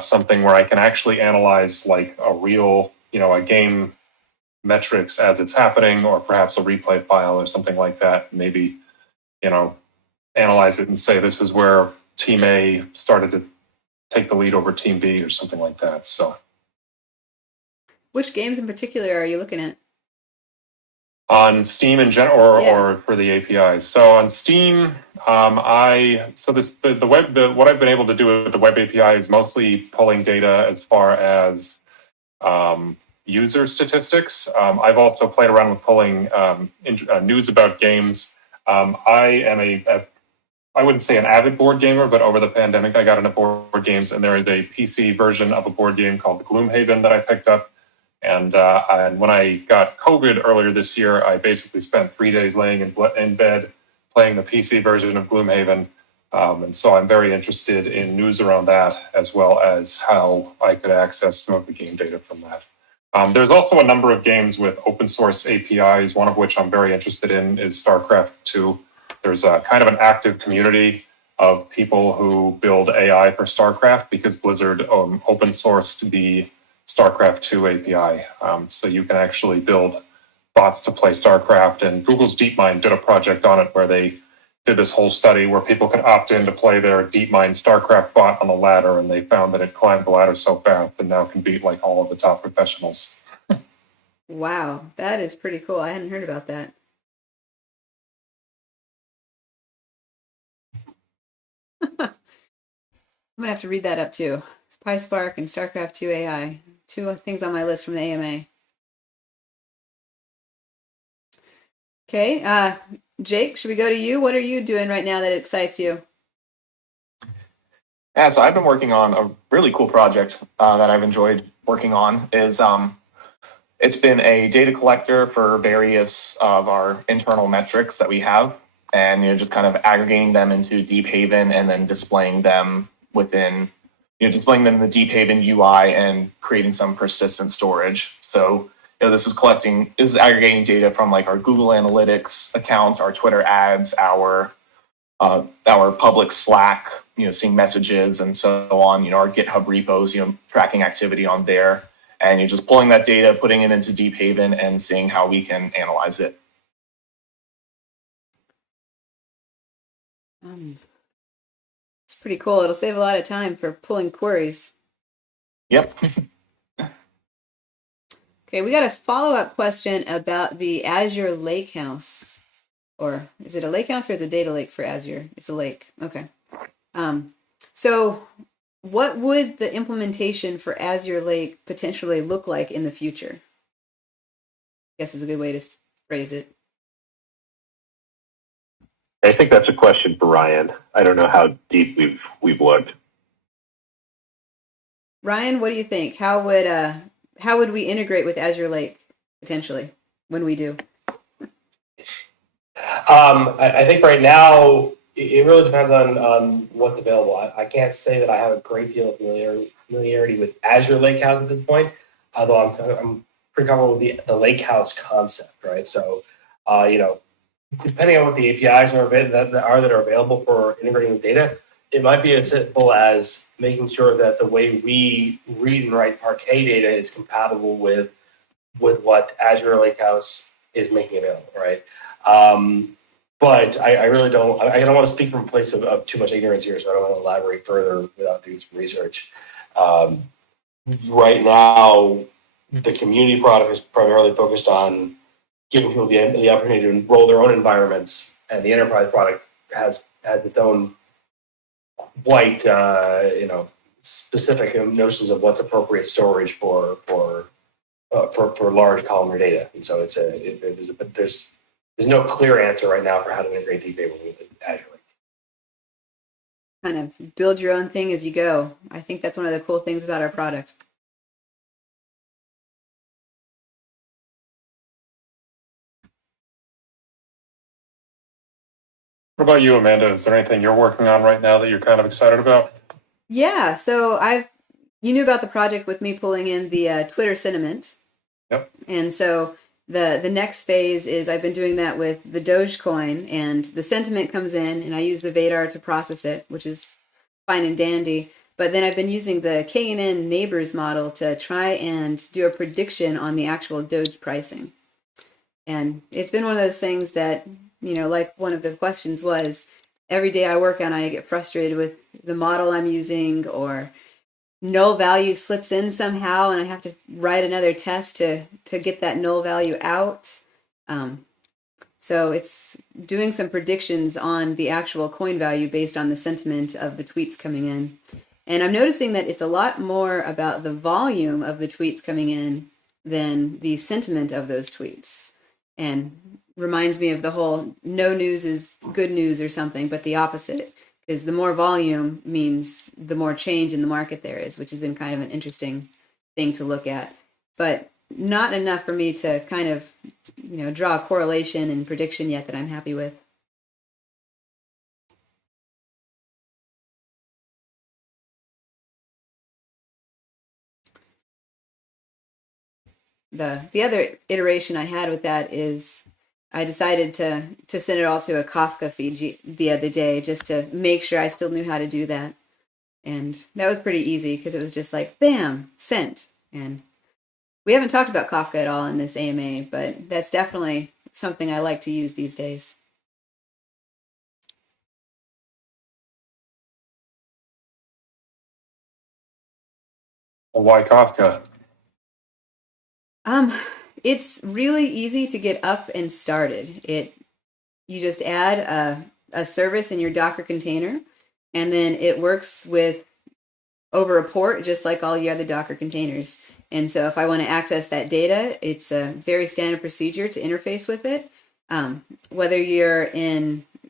something where I can actually analyze like a real, a game metrics as it's happening, or perhaps a replay file or something like that. Maybe, analyze it and say, this is where team A started to take the lead over Team B or something like that. So Which games in particular are you looking at? on Steam in general, or, Yeah. or for the APIs. So on Steam, what I've been able to do with the web API is mostly pulling data as far as user statistics. I've also played around with pulling news about games. I am I wouldn't say an avid board gamer, but over the pandemic, I got into board games, and there is a PC version of a board game called Gloomhaven that I picked up. And when I got COVID earlier this year, I basically spent 3 days laying in bed playing the PC version of Gloomhaven. And so I'm very interested in news around that, as well as how I could access some of the game data from that. There's also a number of games with open source APIs, one of which I'm very interested in is StarCraft 2. There's a kind of an active community of people who build AI for StarCraft because Blizzard open sourced the StarCraft 2 API. So you can actually build bots to play StarCraft, and Google's DeepMind did a project on it where they did this whole study where people could opt in to play their DeepMind StarCraft bot on the ladder, and they found that it climbed the ladder so fast and now can beat like all of the top professionals. Wow, that is pretty cool. I hadn't heard about that. I'm gonna have to read that up too. It's PiSpark and StarCraft 2 AI. Two things on my list from the AMA. Okay, Jake, should we go to you? What are you doing right now that excites you? Yeah, so I've been working on a really cool project that I've enjoyed working on. It's been a data collector for various of our internal metrics that we have, and just kind of aggregating them into Deephaven and then displaying them within, displaying them in the Deephaven UI and creating some persistent storage. So this is aggregating data from like our Google Analytics account, our Twitter ads, our public Slack, seeing messages and so on, our GitHub repos, tracking activity on there. And you're just pulling that data, putting it into Deephaven and seeing how we can analyze it. It's pretty cool. It'll save a lot of time for pulling queries. Yep. Okay, we got a follow-up question about the Azure Lakehouse. Or is it a lakehouse or is it a data lake for Azure? It's a lake. Okay. So what would the implementation for Azure Lake potentially look like in the future? I guess is a good way to phrase it. I think that's a question for Ryan. I don't know how deep we've looked. Ryan, what do you think? How would we integrate with Azure Lake potentially when we do? I think right now it really depends on what's available. I can't say that I have a great deal of familiarity with Azure Lakehouse at this point, although I'm pretty comfortable with the Lakehouse concept, right? So, depending on what the APIs that are available for integrating with data, it might be as simple as making sure that the way we read and write Parquet data is compatible with what Azure Lakehouse is making available, right? But I really don't. I don't want to speak from a place of too much ignorance here, so I don't want to elaborate further without doing some research. Right now, the community product is primarily focused on giving people the opportunity to enroll their own environments, and the enterprise product has its own white, specific notions of what's appropriate storage for large columnar data. And so there's no clear answer right now for how to integrate Deephaven with Azure Lake. Kind of build your own thing as you go. I think that's one of the cool things about our product. What about you, Amanda? Is there anything you're working on right now that you're kind of excited about? Yeah, so you knew about the project with me pulling in the Twitter sentiment. Yep. And so the next phase is I've been doing that with the Dogecoin, and the sentiment comes in and I use the Vadar to process it, which is fine and dandy. But then I've been using the K&N neighbors model to try and do a prediction on the actual Doge pricing. And it's been one of those things that, like one of the questions was, every day I work on it, I get frustrated with the model I'm using, or null value slips in somehow and I have to write another test to get that null value out. So it's doing some predictions on the actual coin value based on the sentiment of the tweets coming in. And I'm noticing that it's a lot more about the volume of the tweets coming in than the sentiment of those tweets. And reminds me of the whole no news is good news or something, but the opposite. Because the more volume means the more change in the market there is, which has been kind of an interesting thing to look at. But not enough for me to kind of, draw a correlation and prediction yet that I'm happy with. The other iteration I had with that is I decided to send it all to a Kafka feed the other day just to make sure I still knew how to do that. And that was pretty easy because it was just like, bam, sent. And we haven't talked about Kafka at all in this AMA, but that's definitely something I like to use these days. Why Kafka? It's really easy to get up and started. You just add a service in your Docker container, and then it works with over a port, just like all your other Docker containers. And so if I want to access that data, it's a very standard procedure to interface with it. Whether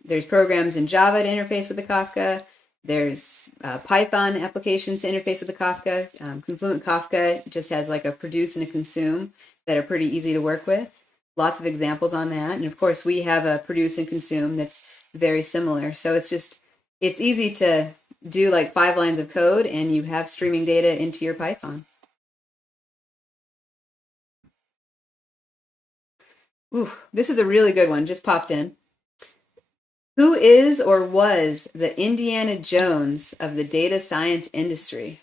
there's programs in Java to interface with the Kafka, there's Python applications to interface with the Kafka. Confluent Kafka just has like a produce and a consume that are pretty easy to work with. Lots of examples on that. And of course, we have a produce and consume that's very similar. So it's easy to do like 5 lines of code and you have streaming data into your Python. Ooh, this is a really good one, just popped in. Who is or was the Indiana Jones of the data science industry?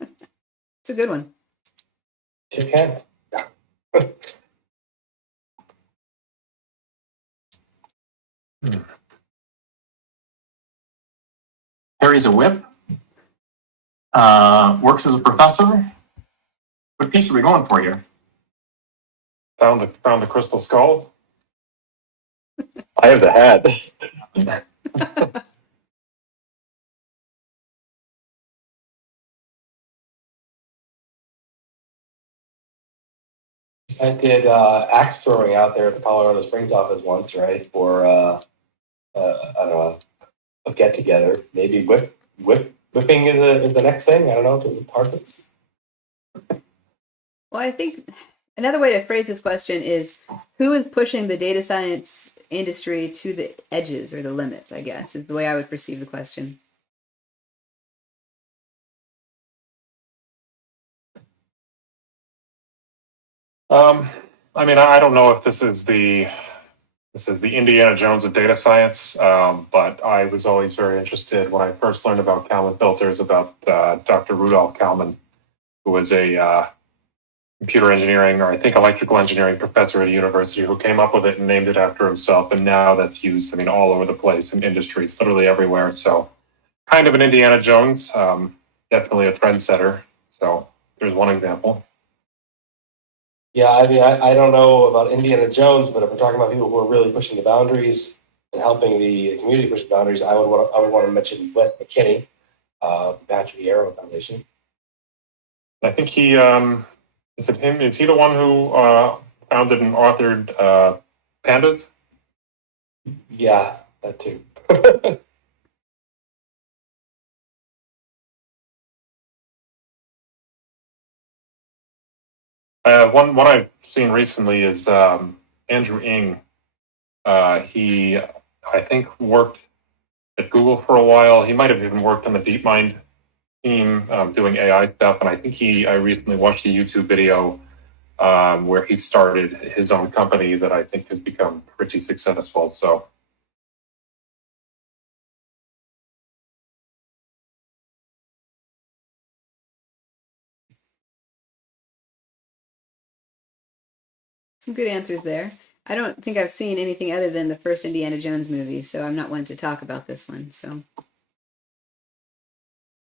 It's a good one. You can. Carries a whip. Works as a professor. What piece are we going for here? Found the crystal skull. I have the hat. You guys did axe throwing out there at the Colorado Springs office once, right? For I don't know, a get together. Maybe whipping is the next thing. I don't know, to targets. Well, I think another way to phrase this question is who is pushing the data science industry to the edges or the limits, I guess, is the way I would perceive the question. I mean, I don't know if this is the Indiana Jones of data science, but I was always very interested when I first learned about Kalman filters about Dr. Rudolf Kalman, who was a computer engineering or I think electrical engineering professor at a university who came up with it and named it after himself. And now that's used, I mean, all over the place in industries, literally everywhere. So kind of an Indiana Jones, definitely a trendsetter. So there's one example. Yeah, I mean, I don't know about Indiana Jones, but if we're talking about people who are really pushing the boundaries and helping the community push the boundaries, I would want to mention Wes McKinney, Apache Parquet Foundation. I think he is it him? Is he the one who founded and authored Pandas? Yeah, that too. One I've seen recently is Andrew Ng. He, I think, worked at Google for a while. He might have even worked on the DeepMind team doing AI stuff. And I think I recently watched a YouTube video where he started his own company that I think has become pretty successful. So. Some good answers there. I don't think I've seen anything other than the first Indiana Jones movie, so I'm not one to talk about this one. So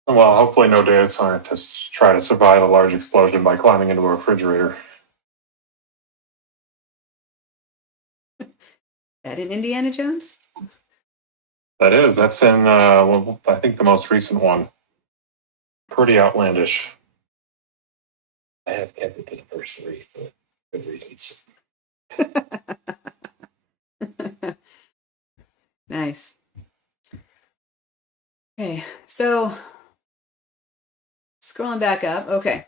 Well, hopefully no data scientists try to survive a large explosion by climbing into a refrigerator. That in Indiana Jones? That's in, well, I think the most recent one. Pretty outlandish. I have kept it to the first three for good reasons. Nice. Okay, so scrolling back up. Okay.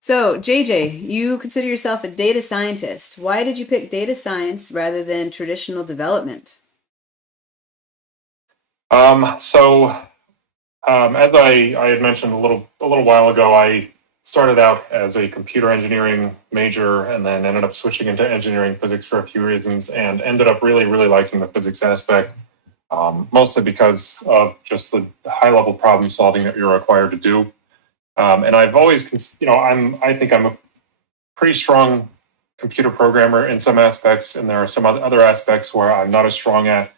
So, JJ, you consider yourself a data scientist. Why did you pick data science rather than traditional development? As I had mentioned a little while ago, I started out as a computer engineering major and then ended up switching into engineering physics for a few reasons and ended up really liking the physics aspect, mostly because of just the high level problem solving that you're required to do. And I've always, I think I'm a pretty strong computer programmer in some aspects, and there are some other aspects where I'm not as strong at.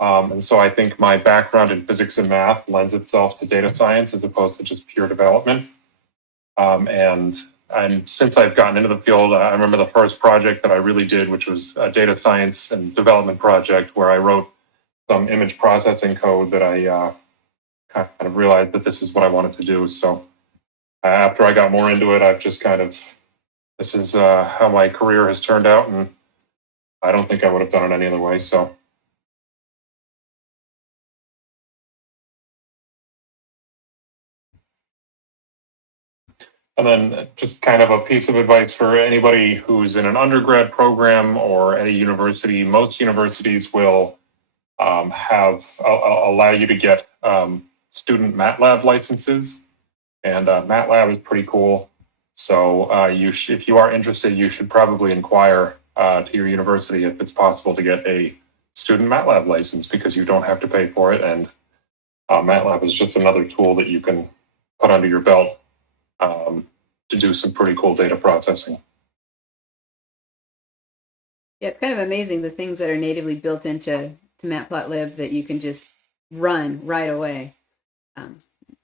And so I think my background in physics and math lends itself to data science as opposed to just pure development. And since I've gotten into the field, I remember the first project that I really did, which was a data science and development project where I wrote some image processing code that I kind of realized that this is what I wanted to do. So after I got more into it, I've just this is how my career has turned out, and I don't think I would have done it any other way. So. And then just kind of a piece of advice for anybody who's in an undergrad program or at a university. Most universities will allow you to get student MATLAB licenses, and MATLAB is pretty cool. So if you are interested, you should probably inquire to your university if it's possible to get a student MATLAB license, because you don't have to pay for it, and MATLAB is just another tool that you can put under your belt to do some pretty cool data processing. Yeah, it's kind of amazing the things that are natively built into Matplotlib that you can just run right away.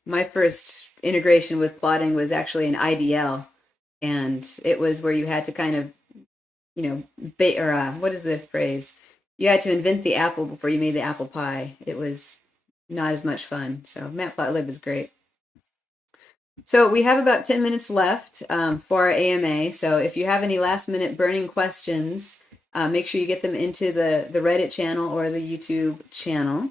My first integration with plotting was actually an IDL, and it was where you had to kind of, what is the phrase? You had to invent the apple before you made the apple pie. It was not as much fun. So Matplotlib is great. So we have about 10 minutes left for our AMA. So if you have any last minute burning questions, make sure you get them into the Reddit channel or the YouTube channel.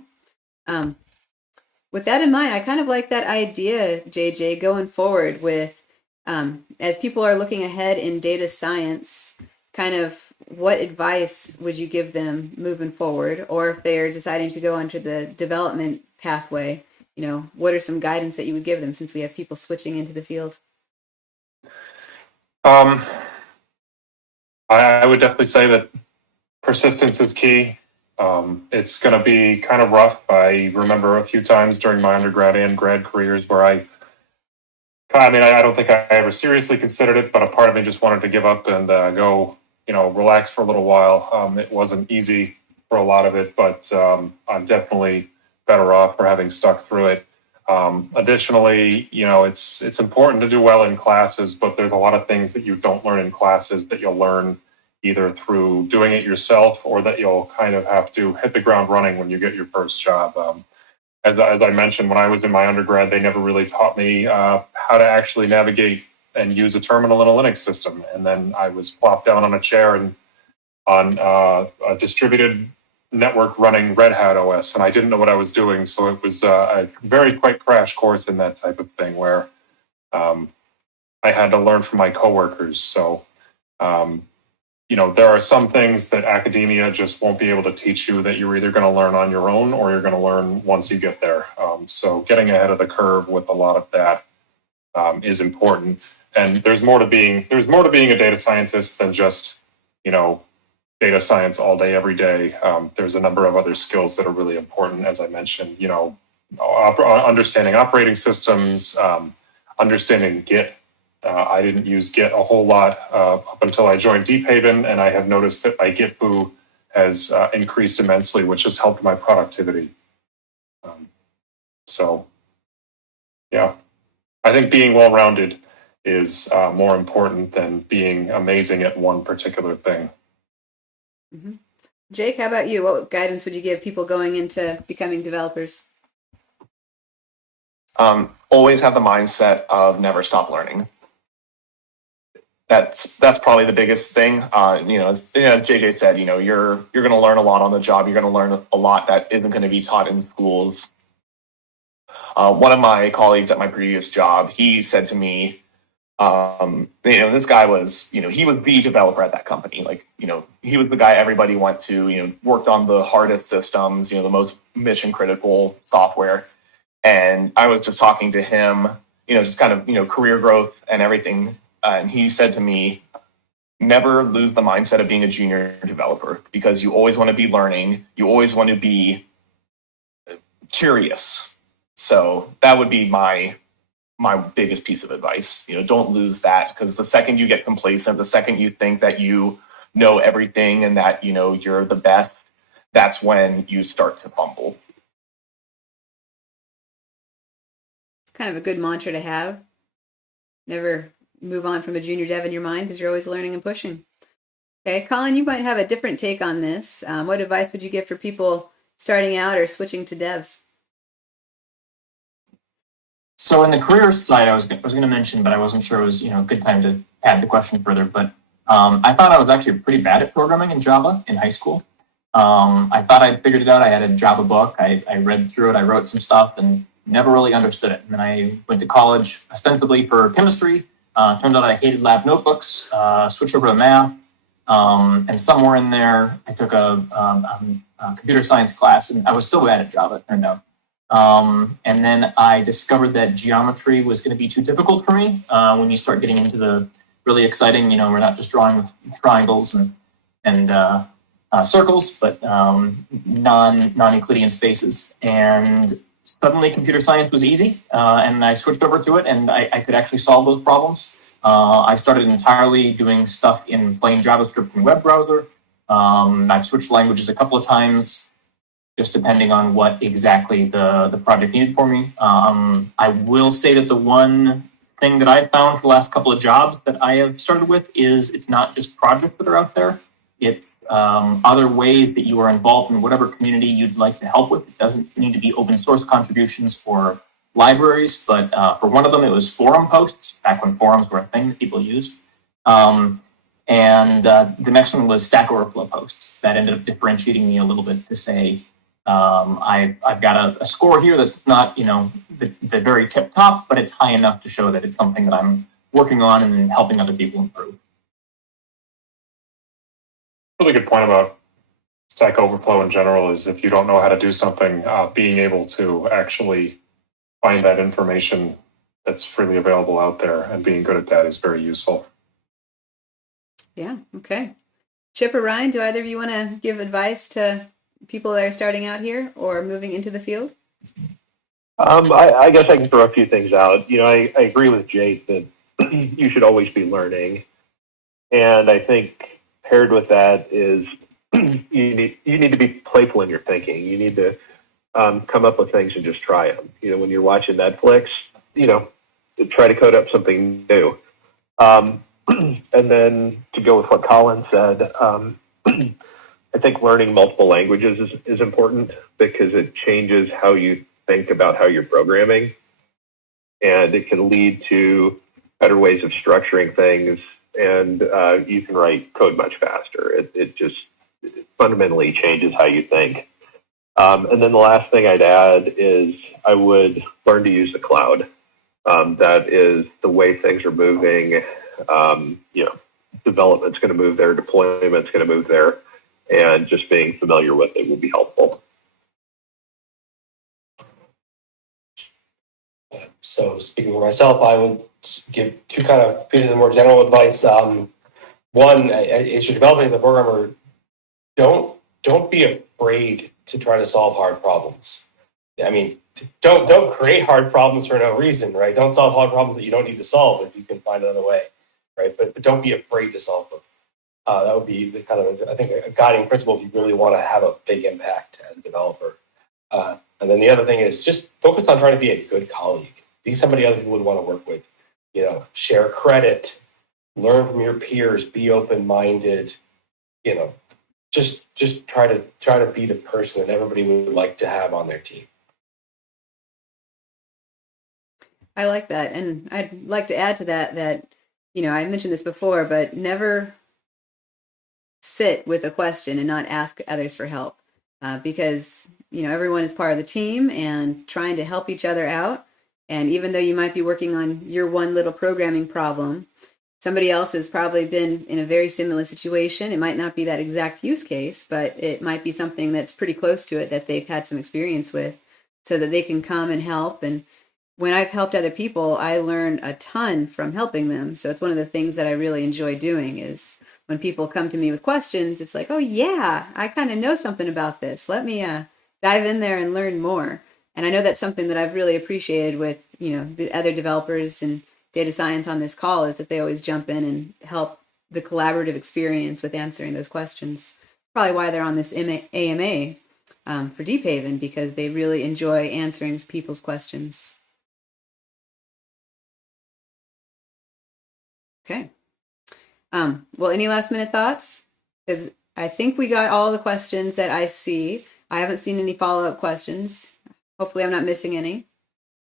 With that in mind, I kind of like that idea, JJ, going forward with, as people are looking ahead in data science, kind of what advice would you give them moving forward? Or if they're deciding to go onto the development pathway, what are some guidance that you would give them, since we have people switching into the field? I would definitely say that persistence is key. It's going to be kind of rough. I remember a few times during my undergrad and grad careers where I don't think I ever seriously considered it, but a part of me just wanted to give up and go, relax for a little while. It wasn't easy for a lot of it, but I'm definitely better off for having stuck through it. Additionally, it's important to do well in classes, but there's a lot of things that you don't learn in classes that you'll learn either through doing it yourself or that you'll kind of have to hit the ground running when you get your first job. As I mentioned, when I was in my undergrad, they never really taught me how to actually navigate and use a terminal in a Linux system. And then I was plopped down on a chair and on a distributed network running Red Hat OS, and I didn't know what I was doing. So it was a very quick crash course in that type of thing where I had to learn from my coworkers. So, there are some things that academia just won't be able to teach you that you're either going to learn on your own or you're going to learn once you get there. So getting ahead of the curve with a lot of that is important. And there's more to being a data scientist than just, data science all day, every day. There's a number of other skills that are really important, as I mentioned, understanding operating systems, understanding Git. I didn't use Git a whole lot up until I joined Deephaven, and I have noticed that my Git foo has increased immensely, which has helped my productivity. So Yeah. I think being well-rounded is more important than being amazing at one particular thing. Mm-hmm. Jake, how about you? What guidance would you give people going into becoming developers? Always have the mindset of never stop learning. That's probably the biggest thing. As JJ said, you're going to learn a lot on the job. You're going to learn a lot that isn't going to be taught in schools. One of my colleagues at my previous job, he said to me, this guy was, he was the developer at that company. Like, he was the guy everybody went to, worked on the hardest systems, the most mission critical software. And I was just talking to him, just kind of, career growth and everything. And he said to me, never lose the mindset of being a junior developer, because you always want to be learning. You always want to be curious. So that would be my biggest piece of advice. Don't lose that, because the second you get complacent, the second you think that you know everything and that, you're the best, that's when you start to fumble. It's kind of a good mantra to have. Never move on from a junior dev in your mind, because you're always learning and pushing. Okay, Colin, you might have a different take on this. What advice would you give for people starting out or switching to devs? So in the career side, I was going to mention, but I wasn't sure it was a good time to add the question further. But I thought I was actually pretty bad at programming in Java in high school. I thought I'd figured it out. I had a Java book. I read through it. I wrote some stuff and never really understood it. And then I went to college ostensibly for chemistry. Turned out I hated lab notebooks. Switched over to math. And somewhere in there, I took a computer science class, and I was still bad at Java, it turned out. And then I discovered that geometry was going to be too difficult for me. When you start getting into the really exciting, we're not just drawing with triangles and circles, but non-Euclidean spaces. And suddenly computer science was easy, and I switched over to it, and I could actually solve those problems. I started entirely doing stuff in plain JavaScript and web browser. I've switched languages a couple of times, just depending on what exactly the project needed for me. I will say that the one thing that I've found for the last couple of jobs that I have started with is it's not just projects that are out there. It's other ways that you are involved in whatever community you'd like to help with. It doesn't need to be open source contributions for libraries, but for one of them, it was forum posts, back when forums were a thing that people used. And the next one was Stack Overflow posts. That ended up differentiating me a little bit to say, I've got a score here that's not, the very tip top, but it's high enough to show that it's something that I'm working on and helping other people improve. Really good point about Stack Overflow in general is if you don't know how to do something, being able to actually find that information that's freely available out there and being good at that is very useful. Yeah, okay. Chip or Ryan, do either of you want to give advice to people that are starting out here or moving into the field? I guess I can throw a few things out. I agree with Jake that you should always be learning. And I think paired with that is you need to be playful in your thinking. You need to come up with things and just try them. When you're watching Netflix, try to code up something new. And then to go with what Colin said, I think learning multiple languages is important because it changes how you think about how you're programming. And it can lead to better ways of structuring things, and you can write code much faster. It just fundamentally changes how you think. And then the last thing I'd add is I would learn to use the cloud. That is the way things are moving. Development's going to move there, deployment's going to move there, and just being familiar with it will be helpful. So speaking for myself, I would give two kind of pieces of more general advice. One, as you're developing as a programmer, don't be afraid to try to solve hard problems. I mean, don't create hard problems for no reason, right? Don't solve hard problems that you don't need to solve if you can find another way, right? But don't be afraid to solve them. That would be the kind of, I think, a guiding principle if you really want to have a big impact as a developer. And then the other thing is just focus on trying to be a good colleague. Be somebody other people would want to work with. You know, share credit, learn from your peers, be open-minded. You know, just try to be the person that everybody would like to have on their team. I like that. And I'd like to add to that, you know, I mentioned this before, but never sit with a question and not ask others for help, because, you know, everyone is part of the team and trying to help each other out. And even though you might be working on your one little programming problem, somebody else has probably been in a very similar situation. It might not be that exact use case, but it might be something that's pretty close to it that they've had some experience with, so that they can come and help. And when I've helped other people, I learn a ton from helping them. So it's one of the things that I really enjoy doing is when people come to me with questions, it's like, oh yeah, I kind of know something about this. Let me dive in there and learn more. And I know that's something that I've really appreciated with, you know, the other developers and data science on this call, is that they always jump in and help the collaborative experience with answering those questions. Probably why they're on this AMA for Deephaven, because they really enjoy answering people's questions. Okay. Well, any last minute thoughts? Because I think we got all the questions that I see. I haven't seen any follow-up questions. Hopefully I'm not missing any.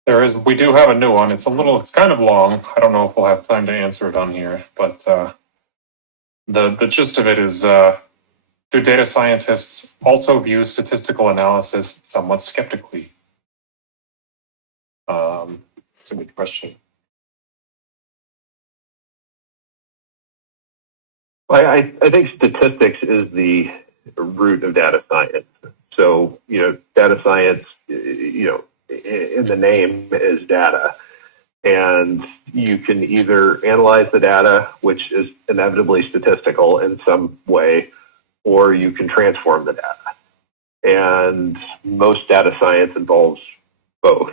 We do have a new one. It's kind of long. I don't know if we'll have time to answer it on here, but the gist of it is, do data scientists also view statistical analysis somewhat skeptically? It's a good question. I think statistics is the root of data science. So, you know, data science, you know, in the name is data. And you can either analyze the data, which is inevitably statistical in some way, or you can transform the data. And most data science involves both.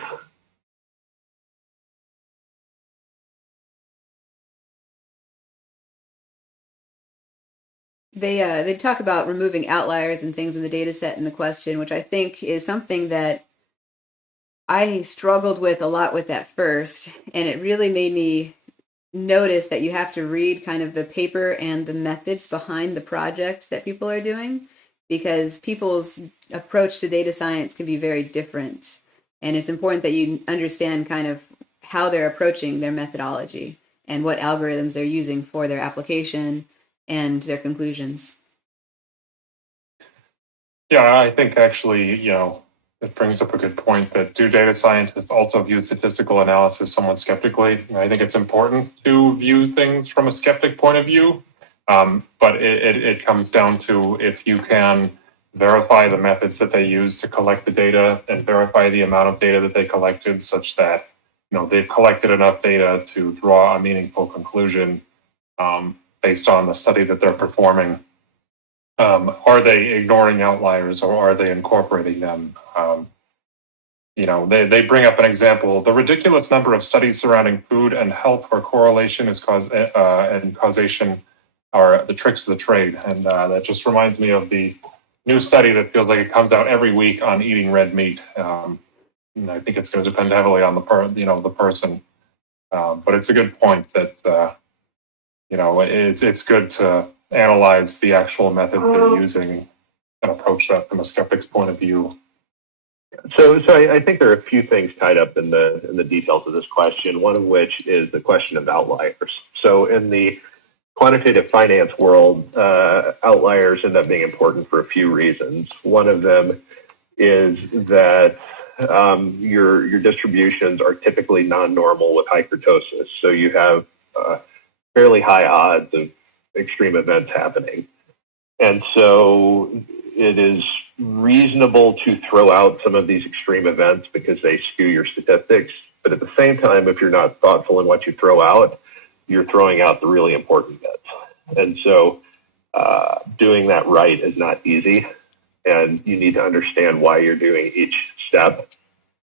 They talk about removing outliers and things in the data set in the question, which I think is something that I struggled with a lot with at first. And it really made me notice that you have to read kind of the paper and the methods behind the project that people are doing, because people's approach to data science can be very different. And it's important that you understand kind of how they're approaching their methodology and what algorithms they're using for their application and their conclusions. Yeah, I think actually, you know, it brings up a good point that do data scientists also view statistical analysis somewhat skeptically? You know, I think it's important to view things from a skeptic point of view, but it comes down to if you can verify the methods that they use to collect the data and verify the amount of data that they collected, such that, you know, they've collected enough data to draw a meaningful conclusion based on the study that they're performing. Are they ignoring outliers, or are they incorporating them? You know, they bring up an example: the ridiculous number of studies surrounding food and health where correlation is and causation are the tricks of the trade. And that just reminds me of the new study that feels like it comes out every week on eating red meat. And I think it's going to depend heavily on the person. But it's a good point that you know, it's good to analyze the actual method they're using and approach that from a skeptic's point of view. So I think there are a few things tied up in the details of this question, one of which is the question of outliers. So in the quantitative finance world, outliers end up being important for a few reasons. One of them is that your distributions are typically non-normal with high kurtosis. So you have fairly high odds of extreme events happening. And so it is reasonable to throw out some of these extreme events because they skew your statistics. But at the same time, if you're not thoughtful in what you throw out, you're throwing out the really important bits. And so doing that right is not easy, and you need to understand why you're doing each step.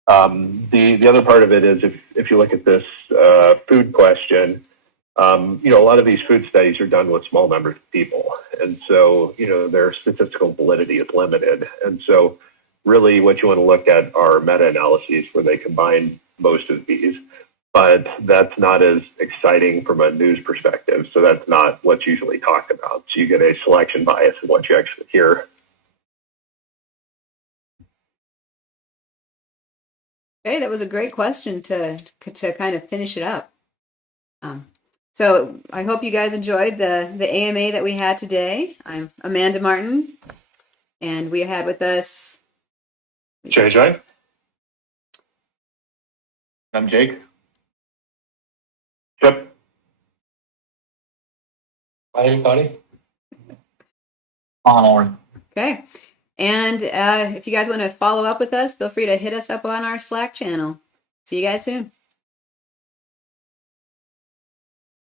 The other part of it is if you look at this food question, you know, a lot of these food studies are done with small numbers of people. And so, you know, their statistical validity is limited. And so really what you want to look at are meta-analyses where they combine most of these, but that's not as exciting from a news perspective. So that's not what's usually talked about. So you get a selection bias in what you actually hear. Okay, that was a great question to kind of finish it up. So I hope you guys enjoyed the AMA that we had today. I'm Amanda Martin, and we had with us JJ? I'm Jake. Yep. I am Connie. Colin Allworth. Okay. And if you guys want to follow up with us, feel free to hit us up on our Slack channel. See you guys soon.